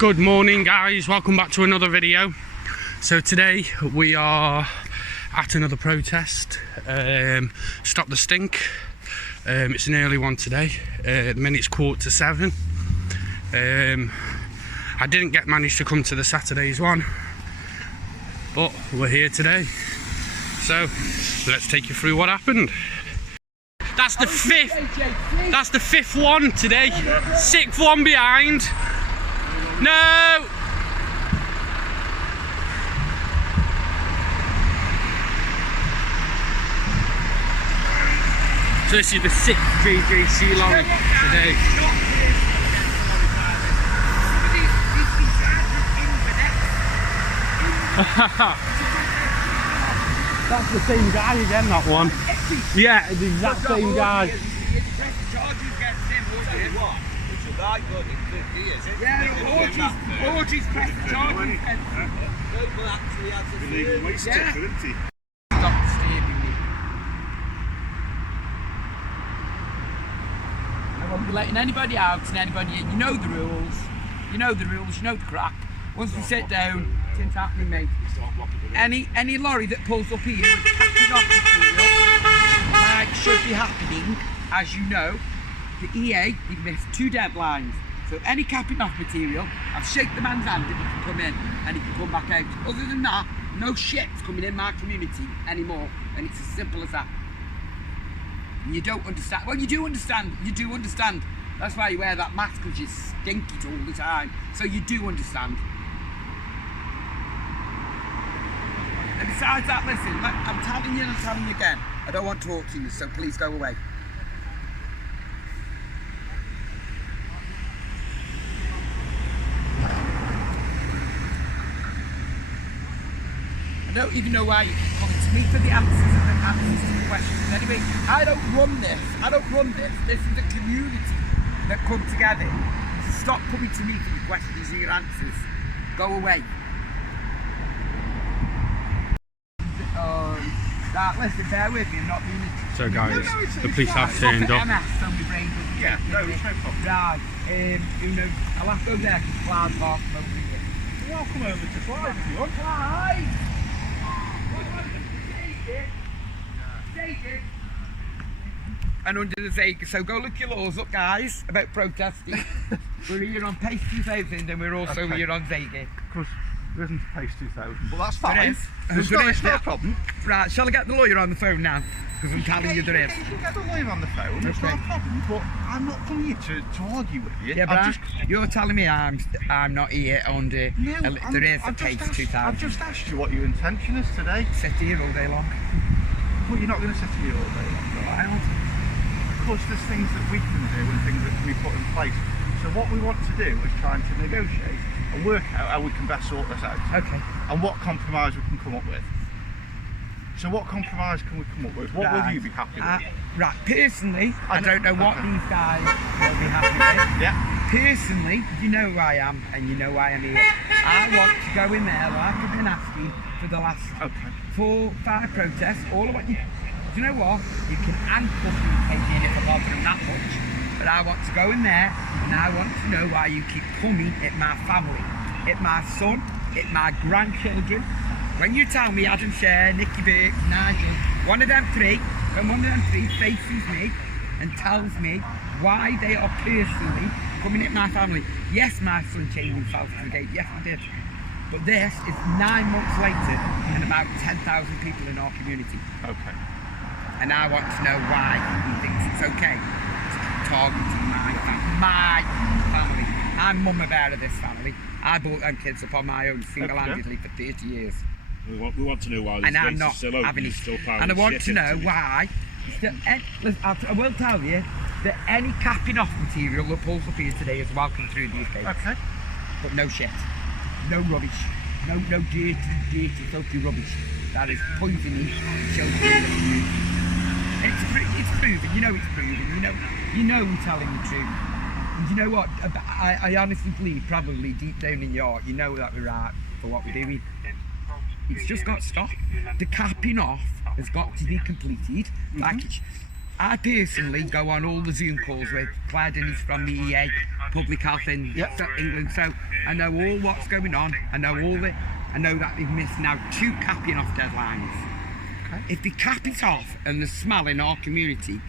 Good morning guys, welcome back to another video. So today we are at another protest, Stop the Stink. It's an early one today, the minute's 7:15. I didn't manage to come to the Saturday's one, but we're here today. So let's take you through what happened. That's the fifth one today, sixth one behind. No! So this is the 6th JJC lorry today. That's the same guy again, that one. Yeah, the exact same guy. Orgies press the charges. Noble actually has a illegal waste tipper, isn't he? Stop disturbing me. I won't be letting anybody out and anybody in. You know the rules. You know the rules. You know the crack. Once we sit down, it's happening, mate. Any lorry that pulls up here with catching off material, like should be happening, as you know. The EA, you've missed 2 deadlines. So any capping off material, I've shake the man's hand and he can come in and he can come back out. Other than that, no shit's coming in my community anymore. And it's as simple as that. And you don't understand. Well, you do understand. You do understand. That's why you wear that mask, because you stink it all the time. So you do understand. And besides that, listen, I'm telling you and I'm telling you again, I don't want to talk to you, so please go away. I don't even know why you keep coming to me for the answers to the questions. Anyway, I don't run this. This is a community that come together. So stop coming to me for your questions and your answers. Go away. Listen, bear with me, I'm not being... So guys, the police have turned up. Yeah, no, it's no problem. Right, who knows? I'll have to go there because Clyde's half over here. Well, I'll come over to Clyde if you want. Clyde! And under the Vega, so go look your laws up, guys, about protesting. We're here on Pace 2000 and we're also here on Vega. Of course, there isn't a Pace 2000. Well, that's fine. It's no problem. Right, shall I get the lawyer on the phone now? Because I'm telling you there is. You can get the lawyer on the phone, it's not a problem, but I'm not coming here to argue with you. Yeah, but you're telling me I'm not here under, there is a Pace 2000. I've just asked you what your intention is today. Sit here all day long. Well, you're not going to sit here all day long, though. I don't. Of course, there's things that we can do and things that can be put in place. So what we want to do is trying to negotiate and work out how we can best sort this out. Okay. And what compromise we can come up with. So what compromise can we come up with? What will you be happy with? Right, personally, I don't know what these guys will be happy with. Yeah. Personally, you know who I am and you know why I'm here. I want to go in there like I've been asking for the last 4 or 5 protests. All of what you do you know what? You can handcuff me and take me in if I bother them that much. But I want to go in there and I want to know why you keep coming at my family, at my son, at my grandchildren. When you tell me Adam Share, Nicky Burke, Nigel, one of them 3 faces me and tells me why they are personally coming at my family. Yes, my son chained himself to the gate, yes I did. But this is 9 months later and about 10,000 people in our community. Okay. And I want to know why he thinks it's okay to keep targeting my family. I'm mum and bear of this family. I brought them kids up on my own single-handedly for 30 years. We want to know why and I'm not still having it. Still and I want to know why. I will tell you that any capping off material that pulls up here today is welcome through these gates. Okay. But no shit, no rubbish, no dirty, filthy rubbish. That is poisoning children. And it's proven. You know it's proven. You know we're telling the truth. And you know what? I honestly believe, probably deep down in your heart, you know that we're right for what we're doing. It's just got to stop. The capping off has got to be completed. Like I personally go on all the Zoom calls with Clyde and he's from the EA public health in England, so I know all what's going on. I know that they've missed now 2 capping off deadlines. Okay. If they cap it off and the smell in our community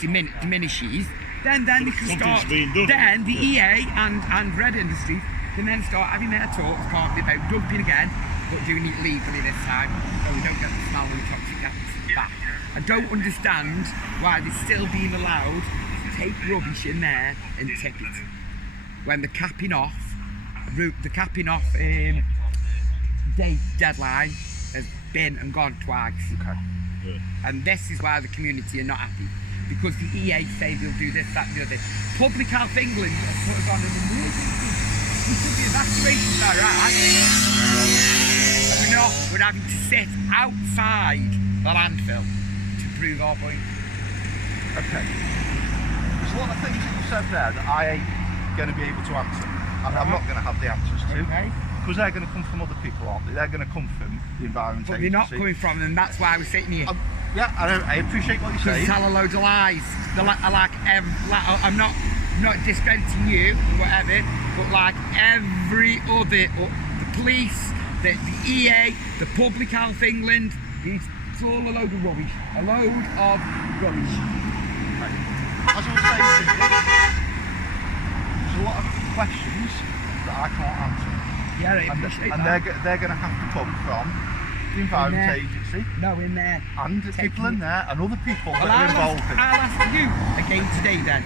diminishes, then they can start. Being done. Then the EA and Red Industries can then start having their talks, can't they, about dumping again, but doing it legally this time, so we don't get the smell and the toxic gas back. I don't understand why they're still being allowed to take rubbish in there and tip it when the capping off deadline has been and gone twice. Okay. Yeah. And this is why the community are not happy, because the EA say they'll do this, that and the other. Public Health England has put us on an emergency. We took the evacuation by right, and we're having to sit outside the landfill to prove our point. Okay. There's a lot of things that you said there that I ain't going to be able to answer, and I'm not going to have the answers to. Okay. Because they're going to come from other people, aren't they? They're going to come from the Environment But Agency. they're not coming from them, that's why we're sitting here. Yeah, I appreciate what you're To saying. tell a load of lies. I'm not dispensing you, whatever, but like every other, the police, the EA, the Public Health England, it's all a load of rubbish. A load of rubbish. As I was saying to you, there's a lot of questions that I can't answer. Yeah, I appreciate And that. they're going to have to come from the Environment there. Agency No, in there. and the people in there and other people that are involved in it. I'll ask you again today then.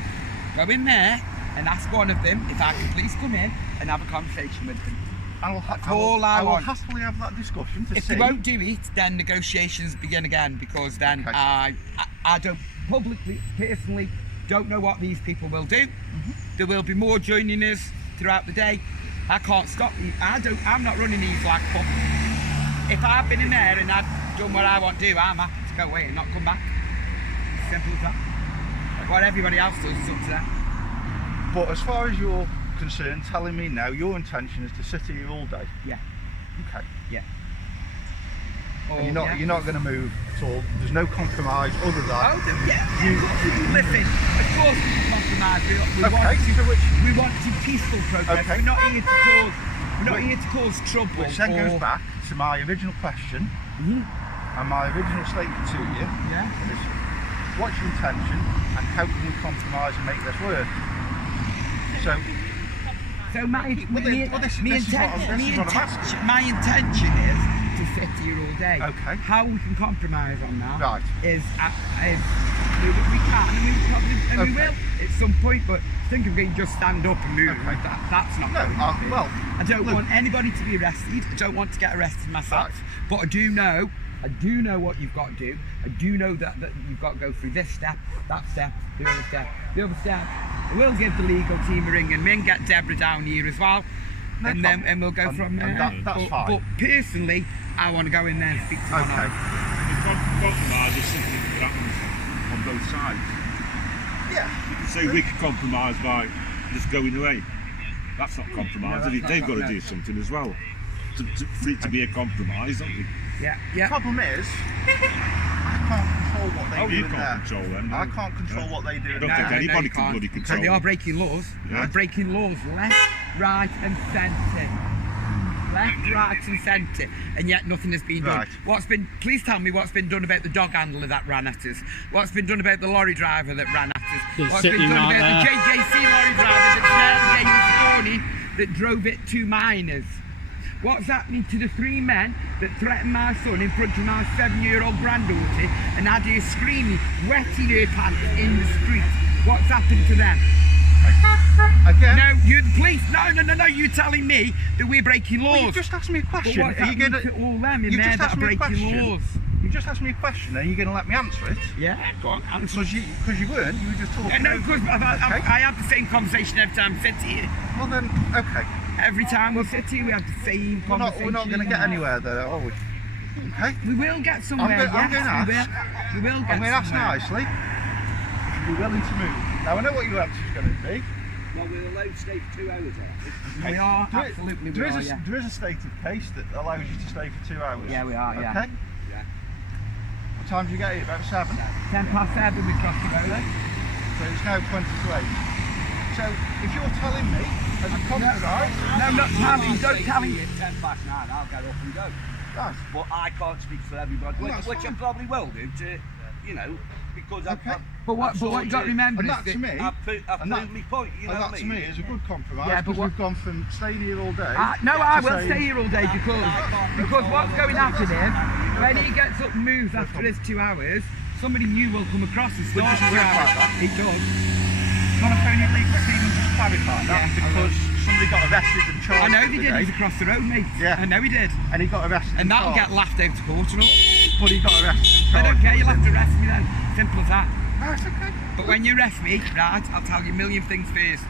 Go in there and ask one of them if I can please come in and have a conversation with them. I will I will want. happily have that discussion to If see. they won't do it, then negotiations begin again, because then Okay. I don't personally don't know what these people will do. There will be more joining us throughout the day. I can't stop you. I'm not running these like pub. If I've been in there and I've done what I want to do, I'm happy to go away and not come back. Simple as that. What everybody else does is up to them. But as far as you're concerned, telling me now your intention is to sit here all day. Yeah. Okay. Yeah. And you're not going to move at all. There's no compromise other than. Oh, listen, of course we can compromise. We want to peaceful progress. Okay. We're not here to cause trouble. Which then goes back to my original question and my original statement to you. Yeah. Is, what's your intention and how can we compromise and make this work? So my intention is to sit here all day. Okay. How we can compromise on that Right. is we can and we probably we will at some point, but I think I'm going to just stand up and move. Okay. That's not No, going to happen. well, I don't want anybody to be arrested. I don't want to get arrested myself. Right. But I do know what you've got to do. I do know that you've got to go through this step, that step, the other step, the other step. We'll give the legal team a ring and then get Deborah down here as well. No and problem. then we'll go from there. That's fine. But personally, I want to go in there and speak to one Okay. Compromise is something that happens on both sides. Yeah. You can say we can compromise by just going away. That's not compromise. No, that's They've not got to do compromise. something as well for it to be a compromise, don't they? Yeah. The problem is, I can't control what they do You in can't there. control them. I can't control what they do I in don't there. think anybody you can can't. bloody So control they are them. breaking laws. Yeah. They're breaking laws left, right, and centre. Left, right, and centre, and yet nothing has been done. Right. Please tell me what's been done about the dog handler that ran at us? What's been done about the lorry driver that ran at us? They're What's been sitting done right about the there. JJC lorry driver that's there this morning that drove it 2 minors? What's happening to the 3 men that threatened my son in front of my 7-year-old granddaughter and had her screaming, wetting her pants in the street? What's happened to them? Again? No, you the police. No. You're telling me that we're breaking laws. Well, you just asked me a But question. what's Are you happening gonna? to all them in You there just that asked are me a breaking question. laws? You just asked me a question. Are you going to let me answer it? Yeah, go on. Because you weren't. You were just talking. No, because Okay. I have the same conversation every time we sit here. Well then, okay. Every time we sit here, we have the same We're conversation. not going to get anywhere there, are we? Okay. We will get somewhere. I'm going to ask. We will get I'm going to ask somewhere. nicely. If you're willing to move. Now I know what your answer is going to be. Well, we're allowed to stay for 2 hours, aren't we? We are, There- absolutely there we is are, a, yeah. there is a stated case that allows you to stay for 2 hours. Yeah, we are, yeah. Okay. Yeah. What time do you get here? About 7. 10 past 7 we crossed the road. So it's now 20 to 8. So So if you're telling me as a compromise, No, not telling. Don't tell him. At 9:10, I'll get up and go. right, But I can't speak for everybody, Well, that's which I fine. probably will do to, you know, because Okay. But what you got to remember and is that to that me, I've proved and that- my point, you know and what that I to mean? me is a good compromise. Yeah, but because what- we've gone from staying here all day. no, I to will saying- stay here all day because what's going to happen is when he gets up and moves after his 2 hours, somebody new will come across and start doesn't work like that. It does. Can I phone your legal team and just clarify that? Yeah, I Because somebody got arrested and charged. I know the they other did. day, He's across the road, mate. Yeah. I know he did. and he got arrested. And that'll charged. get laughed out to court and all. But he got arrested and I charged. don't care. You'll have to arrest me then. Simple as that. No, it's okay. But when you arrest me, right, I'll tell you a million things first.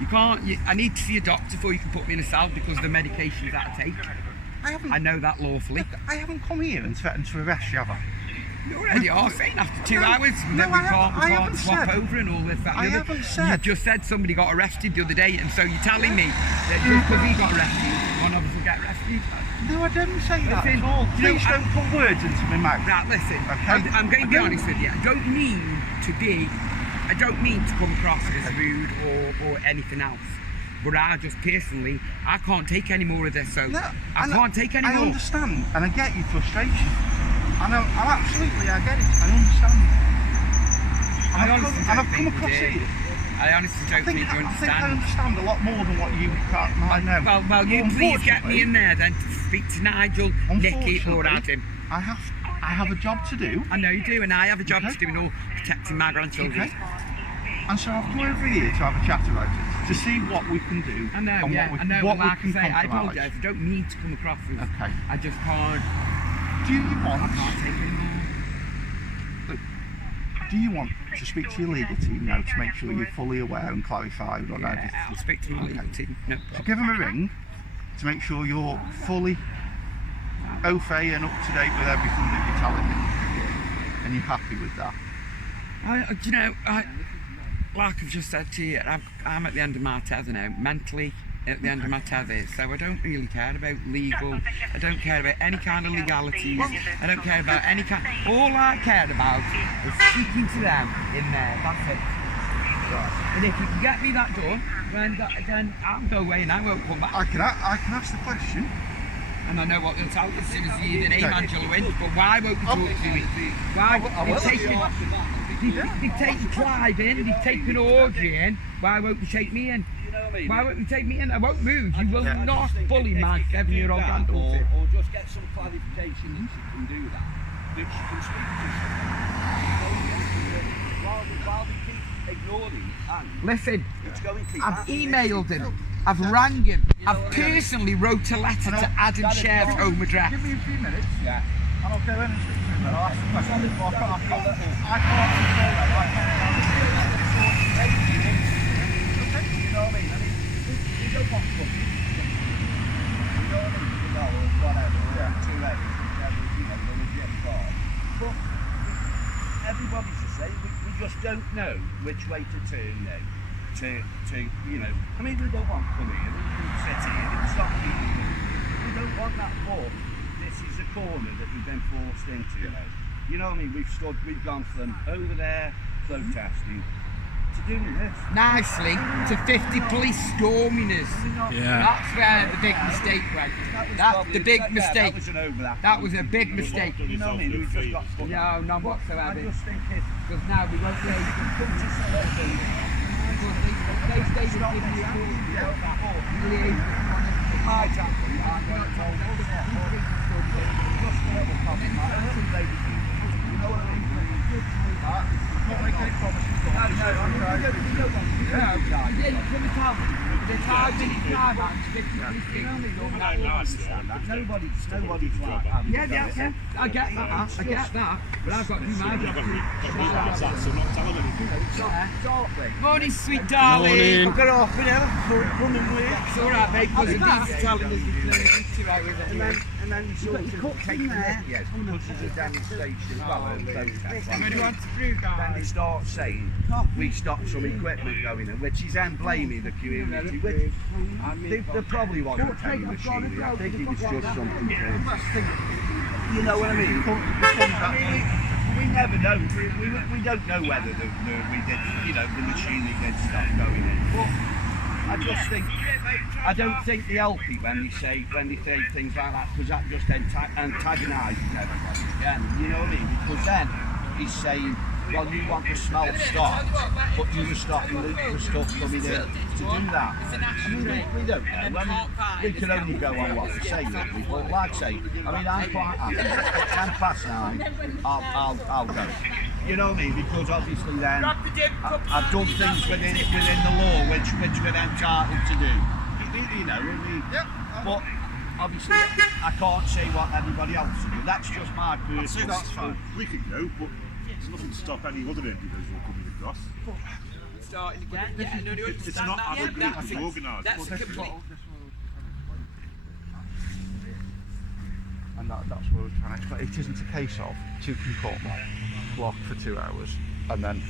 You can't. I need to see a doctor before you can put me in a cell because of the medications that I take. I know that lawfully. I haven't come here and threatened to arrest you, have I? You already are saying after 2 No, hours no, that we I haven't can't swap said. over and all this. That, and I the other. haven't said. You just said somebody got arrested the other day, and so you're telling me that just because he got arrested, one of us will get arrested. No, I didn't say that Listen, at all. you know, Please don't put words into my mouth. Right, listen. Okay. I'm going to be I don't- honest with you. I don't mean to come across as rude or anything else. But I just personally, I can't take any more of this. So No, I can't take any I more. understand, and I get your frustration. I absolutely, I get it. I understand. I honestly And don't I've come think across you do. here. I honestly don't think you I think I understand. understand a lot more than what you might know. Well, you please get me in there then to speak to Nigel, Nicky, or Unfortunately, Adam. I have a job to do, I know you do, and I have a job Okay. to do in all protecting my grandchildren. okay? And so I've come over here to have a chat about it, to see what we can do. I know, and yeah, what we, I know. What Like we I can say, I compromise. apologise. I don't need to come across as. Okay. I just can't. Do you want? I can't take any more. Do you want to speak to your legal team now to make sure you're fully aware and clarified on everything? Yeah, I'll speak to my legal team. No So problem. give them a ring to make sure you're fully au fait and up to date with everything that you're telling me, and you're happy with that. Do you know, like I've just said to you, I'm at the end of my tether now, mentally at the end of my tether, so I don't really care about legal, I don't care about any kind of legalities, I don't care about any kind, all I care about is speaking to them in there, that's it. And if you can get me that done, then I'll go away and I won't come back. I can ask the question. And I know what they'll tell you as soon as you either name Angela wins, but why won't you talk to me? Why they take Clive in, they take an orgy in, why won't you take me in? You know what I mean? Why won't you take me in? I won't move. You will not bully my 7-year-old granddaughter. Or just get some clarification that she can do that. That she can speak to someone. While we keep ignoring and Listen, it's going to keep I've happening. emailed him. I've rang him. I've personally wrote a letter to Adam Sheriff's home address. Give me a few minutes, Yeah. and I'll go in and speak to him. I'll ask the question. I can't control that. You know what I mean? We don't want to. You know what I mean? You know, or whatever. Yeah. Too late. Whatever, you know, the legit part. But everybody's the same. We just don't know which way to turn now. To you know, I mean, we don't want to come here. We can sit here and stop people. We don't want that, but this is a corner that we've been forced into now. You know what I mean? We've gone from over there protesting to doing this. Nicely to 50 police storming us. Yeah. That's where the big mistake went. That's the big mistake. That was an overlap. That was a big mistake. You know what I mean? We just got put. No, none I whatsoever. just think it's Because now we won't be able to come to something. Because they stay with giving you Not make any promises. Nobody's like that. Yeah. I get that. But I've got to do my job. Morning, sweet darling. Morning. Get off, you know, It's alright, mate, because he's telling us he's 2 hours anyway. and then sort of take the net, yes, because there's a demonstration, well, a protest. What do you want to do, Then guys? they start saying, we stopped some equipment going in, which is then blaming the community, which there probably wasn't any machinery. I think it was just something to, you know what I mean? We never know. We don't know whether we did, you know, the machinery did stop going in. But I just think, I don't think they help you when they say things like that, because that just antagonises everybody again. You know what I mean? Because then he's saying, well, you want the smell stopped, but you were stopping the stuff coming in to do that. I mean, we don't know. I mean, we can only go on what they say, really. But like I say, I mean, I'm quite happy. At 9:10, I'll go. You know what I mean? Because obviously then I've done things within the law which we're entitled to do. You know, I mean, but obviously I can't say what everybody else will do. That's just my personal. That's fine. We can go, but there's nothing to stop any other individual coming across. Starting again, yeah, no, It's not as a group as organised. That's a complete. And that's what we're trying to explain. It isn't a case of two can come, block for 2 hours, and then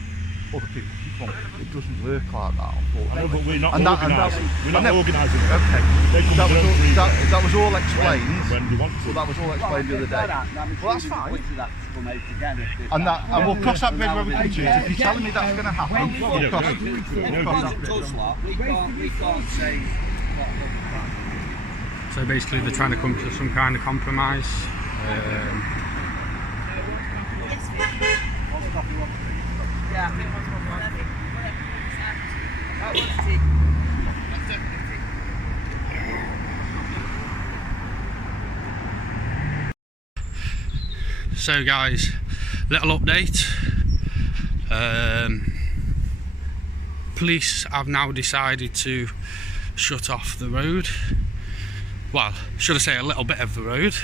other people can come. It doesn't work like that, unfortunately. I know, but we're not And that- organising. We're not organising. Okay, They come that to was, their own free will. that was all explained. When they want to. Well, that was all explained the other day. Well, that's fine. And we'll cross that bridge when we come to it. If you're telling me that's going to happen, we'll cross it. We'll cross that bridge. We can't say what So basically they're trying to come to some kind of compromise. So guys, little update. Police have now decided to shut off the road. Well, should I say a little bit of the road.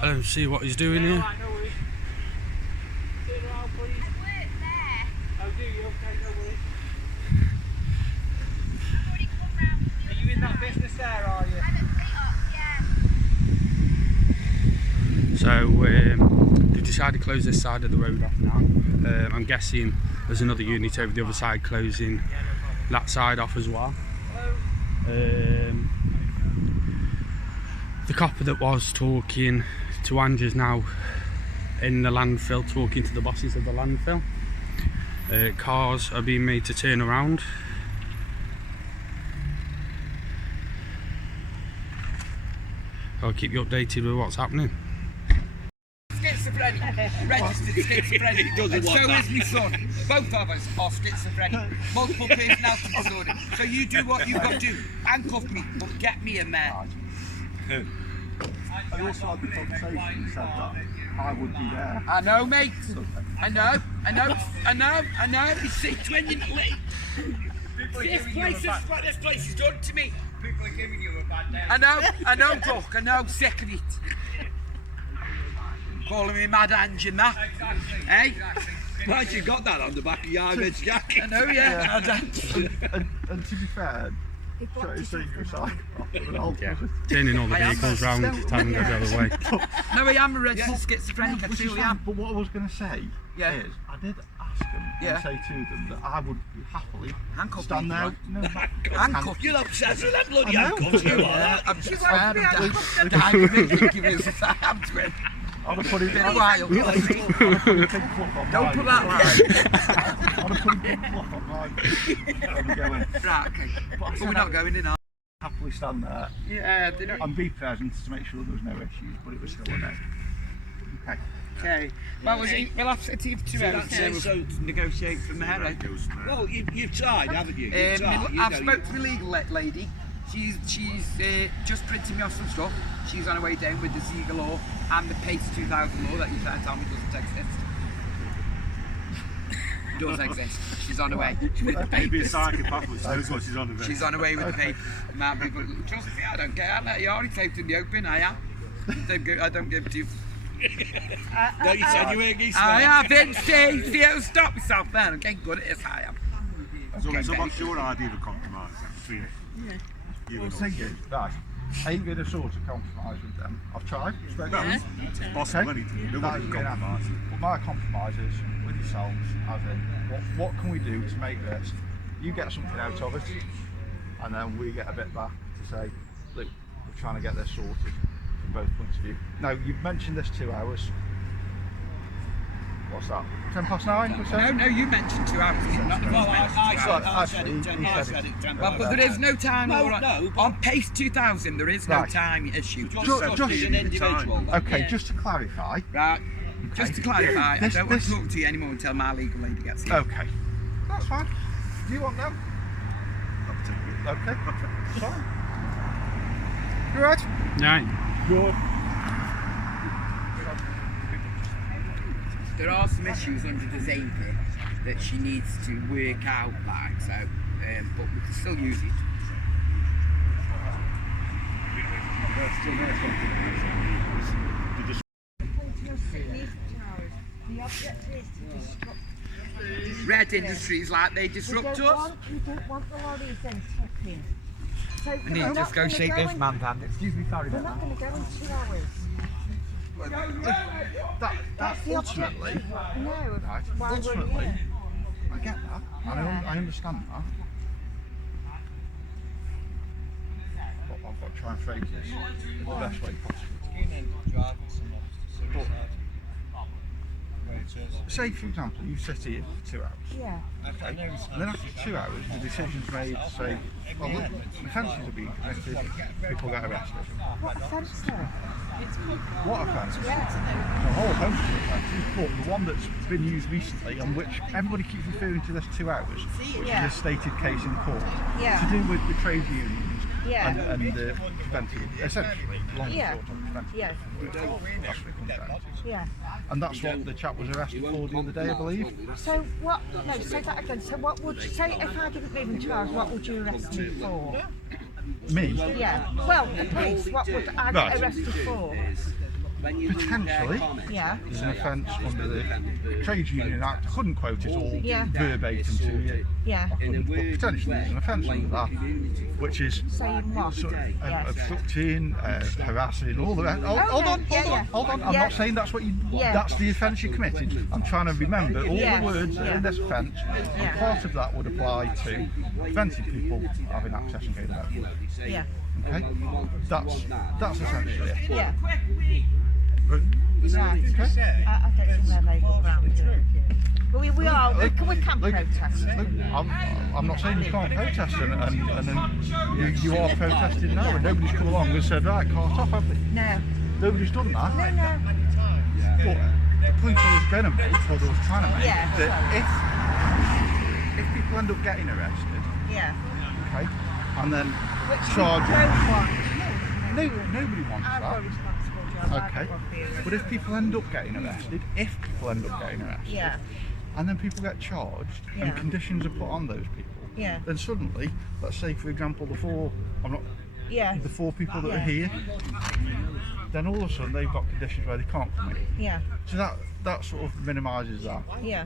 I don't see what he's doing here. Are you in that business there, are you? So they decided to close this side of the road off now. I'm guessing there's another unit over the other side closing that side off as well. The copper that was talking to Andrew's now in the landfill, talking to the bosses of the landfill. Cars are being made to turn around. I'll keep you updated with what's happening. Schizophrenic, registered schizophrenic, and so is my son. Both of us are schizophrenic, multiple personality disorder. So you do what you've got to do, handcuff me, but get me a man. I also had the conversation and said that I would be there. I know, mate. I know. You see, it's when you're late. This place is done to me. People are giving you a bad day. I know, Doc. I know, sick of it. Calling me Mad Ange and that. Exactly. Hey? Exactly. Right, you got that on the back of your Ivan's jacket. I know, yeah. Mad Ange. And to be fair, try to say you're a psychopath. Turning all the vehicles round, telling them to go away. No, I am a registered schizophrenic. I Which is truly fine, am. but what I was going to say Yeah. is, I did ask them Yeah. and say to them that I would happily Handcuff stand me, there. right? No, Handcuff. You're obsessed with that bloody I know. handcuffs, you are. I'm just scared of I'm twin. I'd have put it Been a while. I'd have put a pink fluff on Don't mine. put that line. I'd have put a pink fluff on mine. When we go in. Right, okay. But I But said we're not going in, are I'd happily stand there we? Yeah, they don't. and be present to make sure there was no issues, but it was still a no. Okay. Okay. Well, we'll have to take 2 hours to negotiate from there, eh? Well, you've tried, haven't you? You've tried, you I've know, spoke to the legal lady. She's just printing me off some stuff. She's on her way down with the Ziegler law and the PACE 2000 law that you trying to tell me doesn't exist. Does exist. She's on her way with the Maybe a papers. psychopath, which knows what she's on about. She's on her way with the papers. Man, people, trust me, I don't care. You're already out in the open. I am. I don't give to you. No, you said you were against I that. have been safe. See how to stop myself then. I'm getting good at this. I am. So what's your idea of a compromise between you The and thing us? is, right, I ain't going to sort of compromise with them. I've tried. It's possible, Okay. isn't it? That Nobody is can going to compromise. happen. But my compromise is with yourselves, as in, what can we do to make this? You get something out of it, and then we get a bit back to say, look, we're trying to get this sorted from both points of view. Now, you've mentioned this 2 hours. what's that? 10 past 9 or so? No, you mentioned 2 hours. Well, I said Actually, it. he I said said it. it. 10 Well, past but there is no time. No, all right. no, but- On Pace 2000, there is no Right. time issue. Just- as an individual. then. Okay, just to clarify. Right. Just to clarify, This- I don't want to this- talk to you anymore until my legal lady gets here. Okay, that's fine. Do you want them? Okay, sorry. You right? Right. Good. There are some issues under the Zapier that she needs to work out, like, so, but we can still use it. Red Industries, like, they disrupt us. We don't want the lorries then stopping. So I need to just go shake this man's hand. Excuse me, sorry We're about not that. going to go in 2 hours. That's the ultimately, objective. No, right, why we're ultimately, here. I get that. I understand that. But I've got to try and phrase this in the best way possible. Say, for example, you sit here for 2 hours. Yeah. Okay. And then after 2 hours, the decision's made to say, well, look, offences are being committed, people get arrested. What offence though? What offences? A whole host of offences, but the one that's been used recently, on which everybody keeps referring to this 2 hours, which Yeah. is a stated case in court, Yeah. to do with the trade unions Yeah. and the preventive, essentially, long and Yeah. short on preventive. Yeah. That's what it comes down to. Yeah. And that's what the chap was arrested for the other day, I believe. So what? No, say that again. So what would you say if I didn't move in 2 hours? What would you arrest me for? Me, Yeah. Well, the police. What would I Right. get arrested for? potentially, Yeah. is an offence under the Trade Union Act. I couldn't quote it all Yeah. verbatim to you. Yeah. But potentially there's an offence under that, which is Saying what? sort of Yes. obstructing, harassing, all the rest. Hold Okay, on. yeah. I'm Yeah. not saying that's what you. Yeah. That's the offence you committed. I'm trying to remember all Yeah. the words that are in this offence, Yeah. and part of that would apply to preventing people having access and getting out. Yeah. Okay, that's essentially it. Yeah. Right. Right. Okay. I don't think they're able round here. But we are. We can Look, protest. look, I'm not saying you can't protest, and then you are protesting now, and nobody's come along and said, right, cart off, have they? No. Nobody's done that. No. But the point I was going to make, or I was trying to make, Yeah, that if people end up getting arrested, Yeah. okay, and then Which charged, we don't want. nobody wants I've got a that. responsible job. I Okay, don't want to be arrested. but if people end up getting arrested, Yeah. and then people get charged, Yeah. and conditions are put on those people, Yeah. then suddenly, let's say for example the four Yeah. people that are Yeah. here, then all of a sudden they've got conditions where they can't come in. Yeah. So that sort of minimises that. Yeah.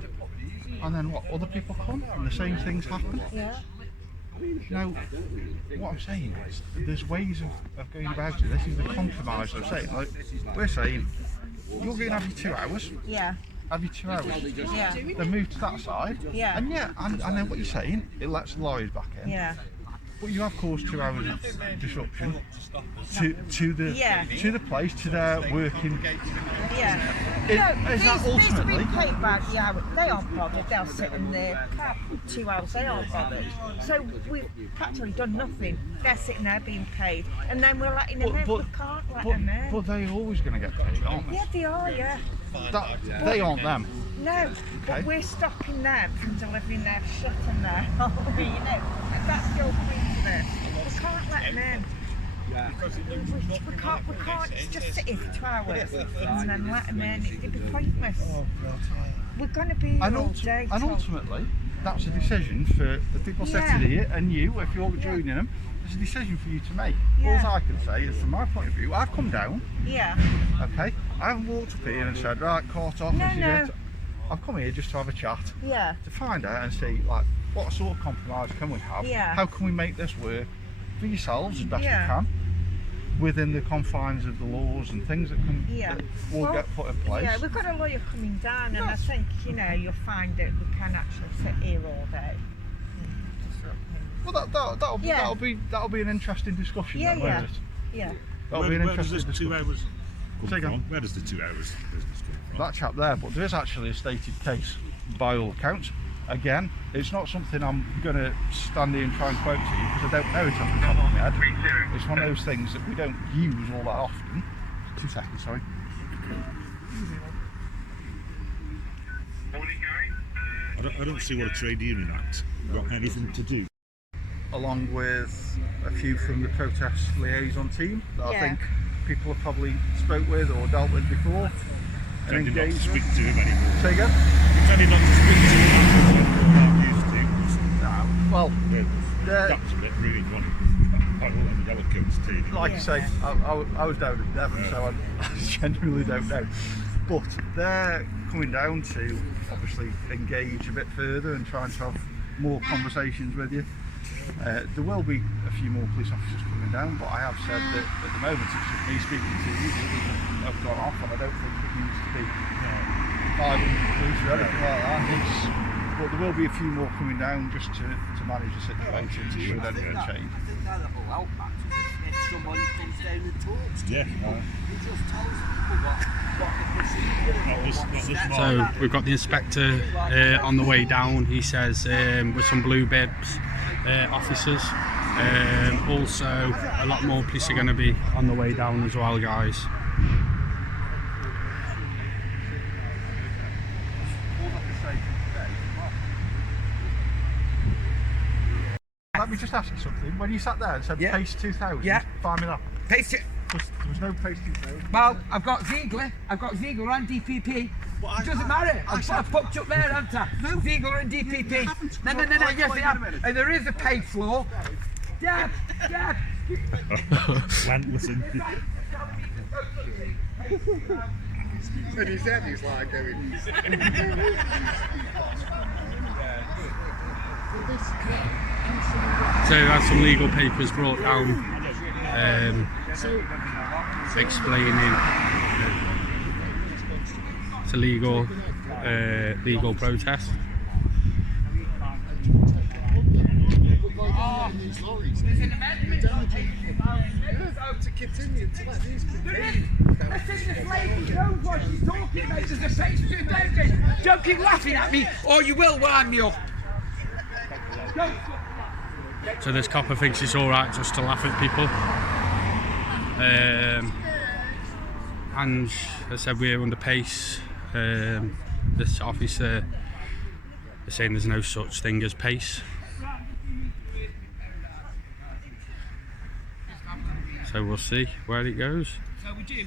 And then what? Other people come and the same things happen. Yeah. Now, what I'm saying is, there's ways of going about it. This is the compromise I'm saying. Like, we're saying, you're going to have your 2 hours, Yeah. have your 2 hours, Yeah. then move to that side. Yeah. And yeah, I know what you're saying, it lets the lorries back in. Yeah. But you have caused 2 hours of disruption to the place, to their working. Yeah. Is that These ultimately? big paid bags, yeah, they aren't bothered. They'll sit in their cab 2 hours. They aren't bothered. So we've practically done nothing. They're sitting there being paid, and then we're letting them in. We can't let them in. But they're always going to get paid, aren't they? Yeah, they are. Yeah. They aren't them. No, but Okay. we're stopping them from delivering their shit and their you know. And that's your point to this. We can't let them in. We can't just sit here for 2 hours and then let them in. It'd be pointless. We're going to be here all day. And till- ultimately, that's a decision for the people Yeah. sitting here and you, if you're joining them. It's a decision for you to make. Yeah. All I can say is, from my point of view, I've come down, Yeah. okay? I haven't walked up here and said, right, cart off, No, this is no. it. I've come here just to have a chat, Yeah. to find out and see, like, what sort of compromise can we have? Yeah. How can we make this work for yourselves as best Yeah. we can, within the confines of the laws and things that can Yeah. that will Well, get put in place? Yeah, we've got a lawyer coming down, and I think, you know, you'll find that we can actually sit here all day. Well, Yeah. that'll be an interesting discussion. Yeah, then, yeah. won't it? Yeah. That'll be an Where does interesting this 2 discussion. hours come Say again. from? Where does the 2 hours business come from? That chap there, but there is actually a stated case by all accounts. Again, it's not something I'm going to stand here and try and quote to you because I don't know it off the top of my head. It's one of those things that we don't use all that often. 2 seconds, sorry. I don't see what a trade union act got anything to do. Along with a few from the protest liaison team that I think people have probably spoke with or dealt with before. And Tending not to engaged speak with. to him anymore. Say again? We're tending not to speak to him anymore. We're not used to. Well, That's a bit really funny. I don't know the yellow coats team. like I say, I was down in Devon, so I genuinely don't know. But they're coming down to obviously engage a bit further and trying to have more conversations with you. There will be a few more police officers coming down, but I have said that at the moment it's just me speaking to you. The others have gone off, and I don't think it needs to be 500 police or anything like that. But there will be a few more coming down just to manage the situation should anything change. I think that the whole help match is if somebody comes down and talks to people, he just tells people what the procedure is. So we've got the inspector on the way down. He says with some blue bibs officers. Also a lot more police are going to be on the way down as well, guys. Let me just ask you something. When you sat there and said pace 2000, find me that. Pace it. There was no pace 2000. Well, I've got Ziegler and DPP. It doesn't matter. I've popped up there, haven't I? Ziegler and DPP. No, yes, I have. And there is a pace law. Dad. Listen. And his head is like going. So that's some legal papers brought down, explaining it's a legal protest. There's an amendment to continue to let these people. I think this lady knows what she's talking about. There's a pace 2000. Don't keep laughing at me, or you will wind me up. So this copper thinks it's alright just to laugh at people. And as I said, we're under pace. This officer is saying there's no such thing as pace. So we'll see where it goes. So we do.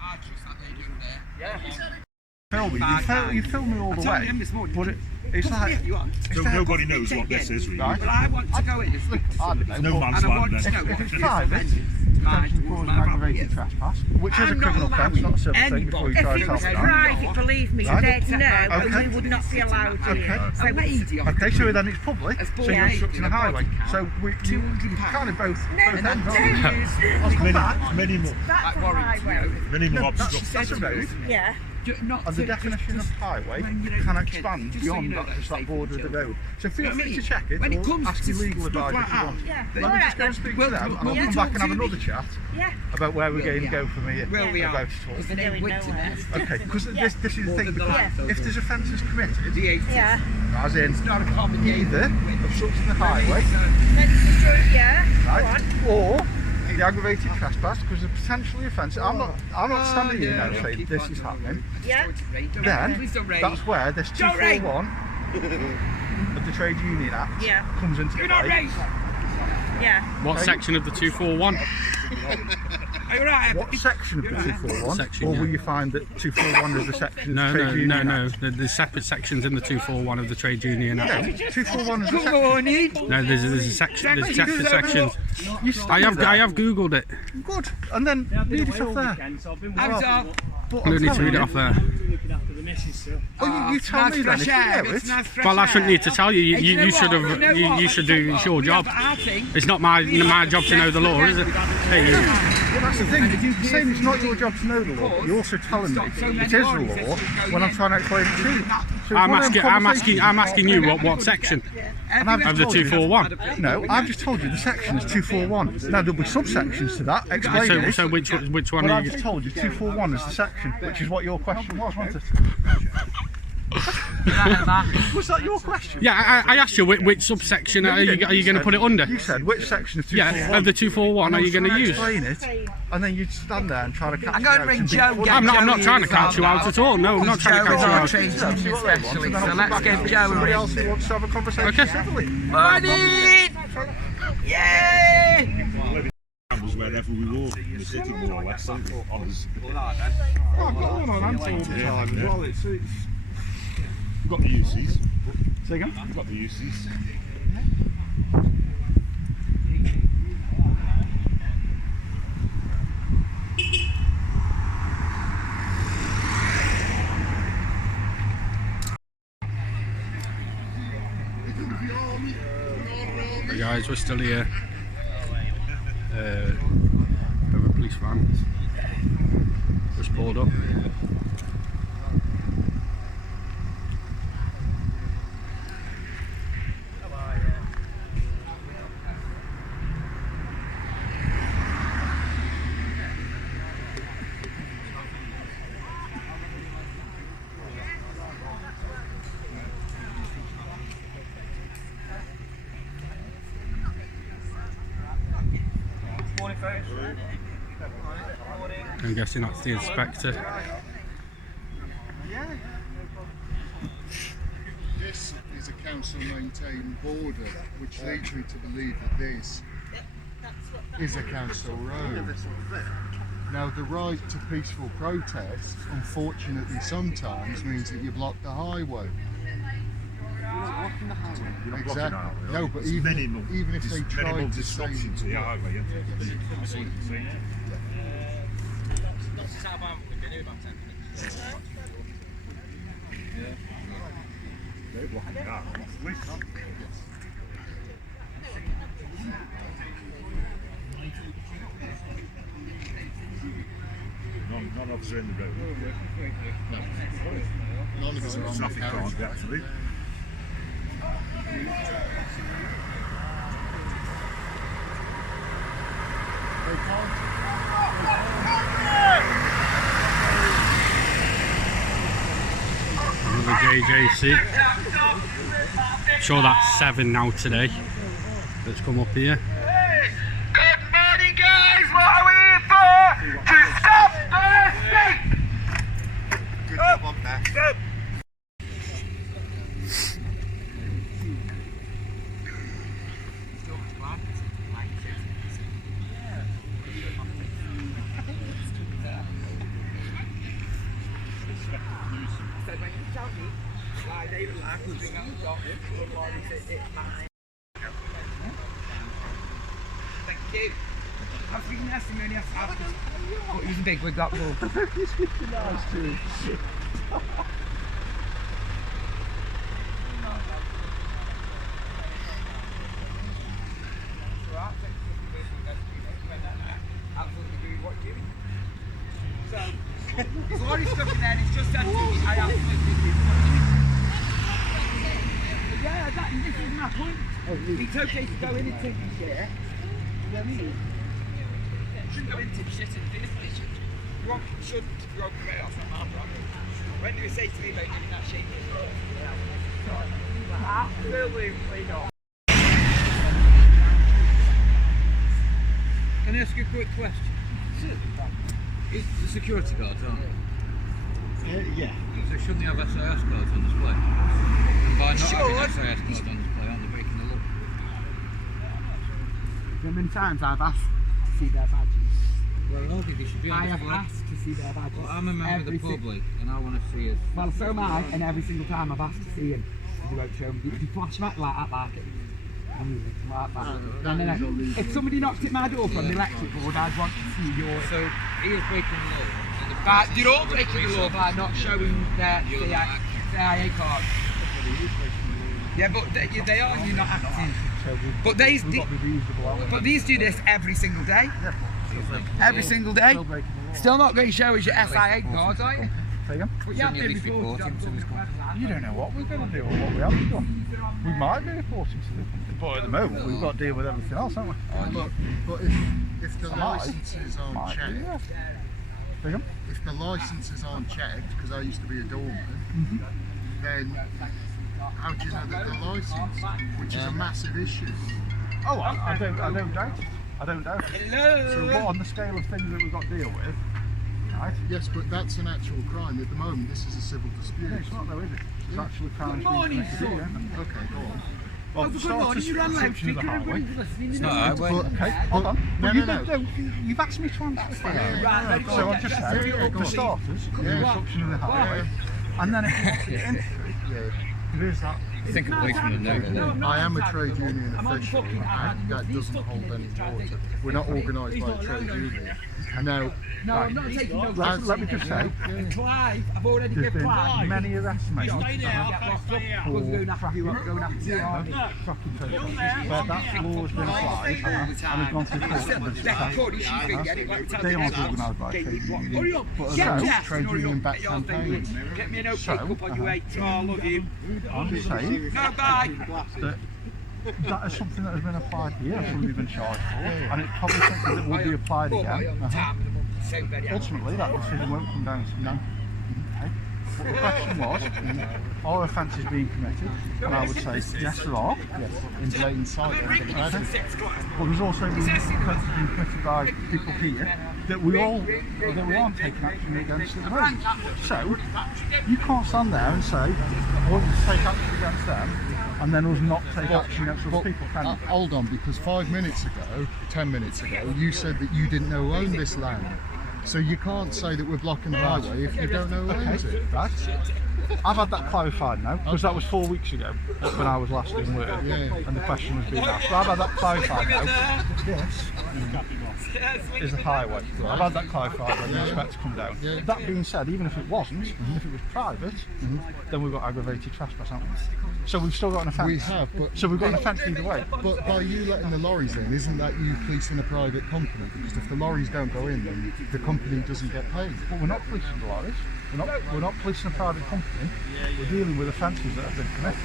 I trust that lady over there. Yeah. You film me all the way. Him this morning. But it's like Nobody knows what this is really. Right. But I want to go in and speak to somebody. There's no man's And I land want to then. know If what it's is private, offence. potentially causing aggravated trespass, which is a I'm not criminal offence, not a civil thing allowing before you try If to it help was it out. private, believe me, Right. they'd know, Okay. and we would not be allowed in. Okay. So A lady on Okay, so then it's public, so you're Yeah. obstructing a highway. So we £200. kind of both No, ends, aren't we? no, Let's come back. Minimum that's a highway. That's a road, Yeah. and the definition of highway can expand beyond that, just that border of the road. So feel free to check it, When it or comes ask to your legal stuff advisor like if you that, want. Yeah. Let me Alright just go and then. speak Well, to them, and well, I'll you come back and talk have to another me. chat Yeah. about where we're going to go from here. Where we are. About it Because the all. name Going went to nowhere. there. Okay, because Yeah. this is the thing, More than the because landfill. if there's offences committed, The 80s. Yeah. as in It's not a common either obstructing the highway, Then it's true, yeah. Go right, on. or the aggravated trespass, because they're potentially offensive. I'm not standing here now saying this is happening. Yeah. Then Please don't raise. that's where this Don't raise. 241 of the Trade Union Act Yeah. comes into Do not play. race. Yeah. What section of the 241? Are you right? What section of the 241? Section, Or will yeah. you find that 241 is the section No, of the Trade Union no. Act? There's separate sections in the 241 of the Trade Union Act. No, 241 is the Come section. on in. No, there's a section. There's separate sections. You still I do have that. googled it. Good. And then read it off there. I'm sorry. But I I'm don't need to telling read it you- off there. Well, you tell me then if you know it. Well, I shouldn't need to tell you. You should have. You should do. It's your job. It's not my job to know the law, is it? Hey, you. Yeah, that's the thing. You're saying it's not your job to know the law, but you're also telling me it is the law when I'm trying to explain it to you. So I'm asking you what section of the 241. No, I've just told you the section is 241. Now there'll be subsections to that. Explain it. So which one But are I've you? just told you 241 is the section, which is what your question was, wasn't it? Was that your question? Yeah, I asked you which subsection are you going to put it under? You said which section of 241? Yeah, of the 241 are you going to use? Explain it, and then you'd stand there and try to catch I'm me going out to ring and be Joe. funny. I'm not trying to catch you out at all. No, I'm not trying to catch you out. Trained especially, so let's give Joe a Somebody ring. else who wants to have a conversation Okay. civilly. Morning! Yay! Was wherever we walk in the city, more or less, on us. Oh, I've got one on answer all the time as well. It's We've got the UCs. Say again? We've got the UCs. Hey guys, we're still here. Over a police van. Just pulled up. I'm guessing that's the inspector. This is a council maintained border, which leads me to believe that this is a council road. Now the right to peaceful protest, unfortunately sometimes means that you block the highway. Exactly. No, but even if they tried to say disruption to the highway, they're blocking it out. None of us are in the road. none of us are on the Traffic can't carriage. get to it. They can't. Another JJC. Sure, that's 7 now today. Let's come up here. Good morning, guys. What are we here for? To stop the state. Good job on that. Thank you. I was thinking that's the only Oh, he's a big wig, that ball. He's speaking nice too. Absolutely agree with what you're doing. So, there's a lot of stuff in there, it's just that I absolutely agree with what you're doing. Yeah, this is my point. It's okay to go in and take your share. You know what I mean? You shouldn't go in and take shit in the first place. You shouldn't grow chaos on my problem. When do you say to me about getting that shape? Absolutely not. Can I ask you a quick question? Is the security guards on? Yeah. So shouldn't they have SIS cards on display? And by not having SIS cards on display, aren't they breaking the law? How many times I've asked to see their badges? Well, I don't think they should be on I have display. asked to see their badges. Well, I'm a member of the public and I want to see it. Well, so am I, and every single time I've asked to see him, they won't show him. You flash back like that, like it. No. If somebody knocked at my door from the electric board, I'd want to see your. So he is breaking the law. And the But they're all breaking the law by not showing their CIA card. Yeah, but they are. You're not acting. But these do this every single day. Every single day. Still breaking the law. Still not going to show us your SI8 cards, are you? Say again? But It's you have only to at least before. reporting to his company. You don't know what we're going to do or what we haven't done. We might be reporting to the company, but at the moment we've got to deal with everything else, haven't we? But if the licences aren't checked, Say again? if the licences aren't checked, because I used to be a doorman, then how do you know that they're licensed? Which is a massive issue. Oh, I don't doubt it. I don't doubt it. So what on the scale of things that we've got to deal with, right? Yes, but that's an actual crime. At the moment, this is a civil dispute. No, it's not though, is it? It's actually crimes being committed here, isn't it? Okay, go on. Well, for starters, consumption of the highway. It's not highway. Okay, hold on. No, But you no, don't, you've asked me to answer the question. So I've just said, for starters, consumption of the highway, and then if you want to get into it, there is that. I think a policeman would know that. I am a trade union official, and that doesn't hold any water. We're not organised by a trade union. Now, No, I'm not taking no let me just say, Clive, I've already there's given been Clive. many arrests made for Going after you, going after you. trafficking protesters, where that law has been applied and has gone to court and been suspended. They aren't organised by a trade union, but as trade union backed campaigns. Get me a no pick up on your 8. I love you. I'm just saying No, bye. that is something that has been applied here, something we've been charged for, and it's probably something that will be applied again. Ultimately, that decision won't come down to me. Okay. But the question was, are offences being committed? And I would say yes, there are. Yes, in plain sight. But there's also been offences being committed by people here that we aren't taking action against at the moment. So you can't stand there and say, I want you to take action against them, and then us not take action against other people, can you? Hold on, because 5 minutes ago, 10 minutes ago, you said that you didn't know who owned this land. So you can't say that we're blocking the highway if you don't know who owns it. Right. I've had that clarified now, because that was 4 weeks ago when I was last in work, and the question was being asked. So I've had that clarified now. This is a highway. I've had that clarified when the inspector come down. That being said, even if it wasn't, if it was private, then we've got aggravated trespass, haven't we? So we've still got an offence. We have, but so we've got an offence either way. But by you letting the lorries in, isn't that you policing a private company? Because if the lorries don't go in, then the company doesn't get paid. But we're not policing the lorries. We're not policing a private company. We're dealing with offences that have been committed.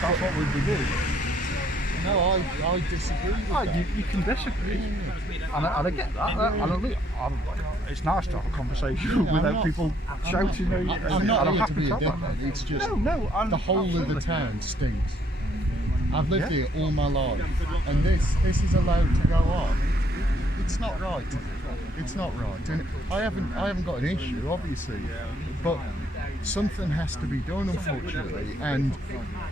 That's what we'd be doing. No, I disagree with that. You can disagree, and I get that. It's nice to have a conversation without people shouting. I'm not here to be a dickhead. It's just the whole of the town stinks. I've lived here all my life, and this is allowed to go on. It's not right. It's not right. And I haven't got an issue, obviously, but something has to be done, unfortunately. And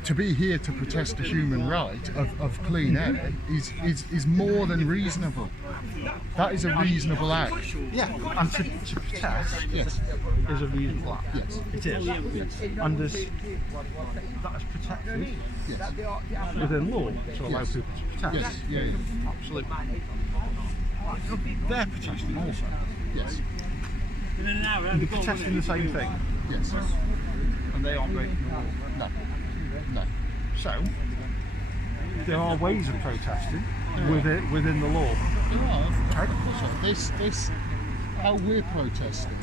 to be here to protest the human right of clean air is more than reasonable. That is a reasonable act. Yeah, and to protest Yes. is a reasonable act. Yes. It is. Yes. And that is protected Yes. within law to allow people to protest. Yes. Yeah. Absolutely. They're protesting also. Yes. And they're protesting the same thing. Yes. And they aren't breaking the law. No. No. So, there are ways of protesting within the law. There are. Of course not. This, how we're protesting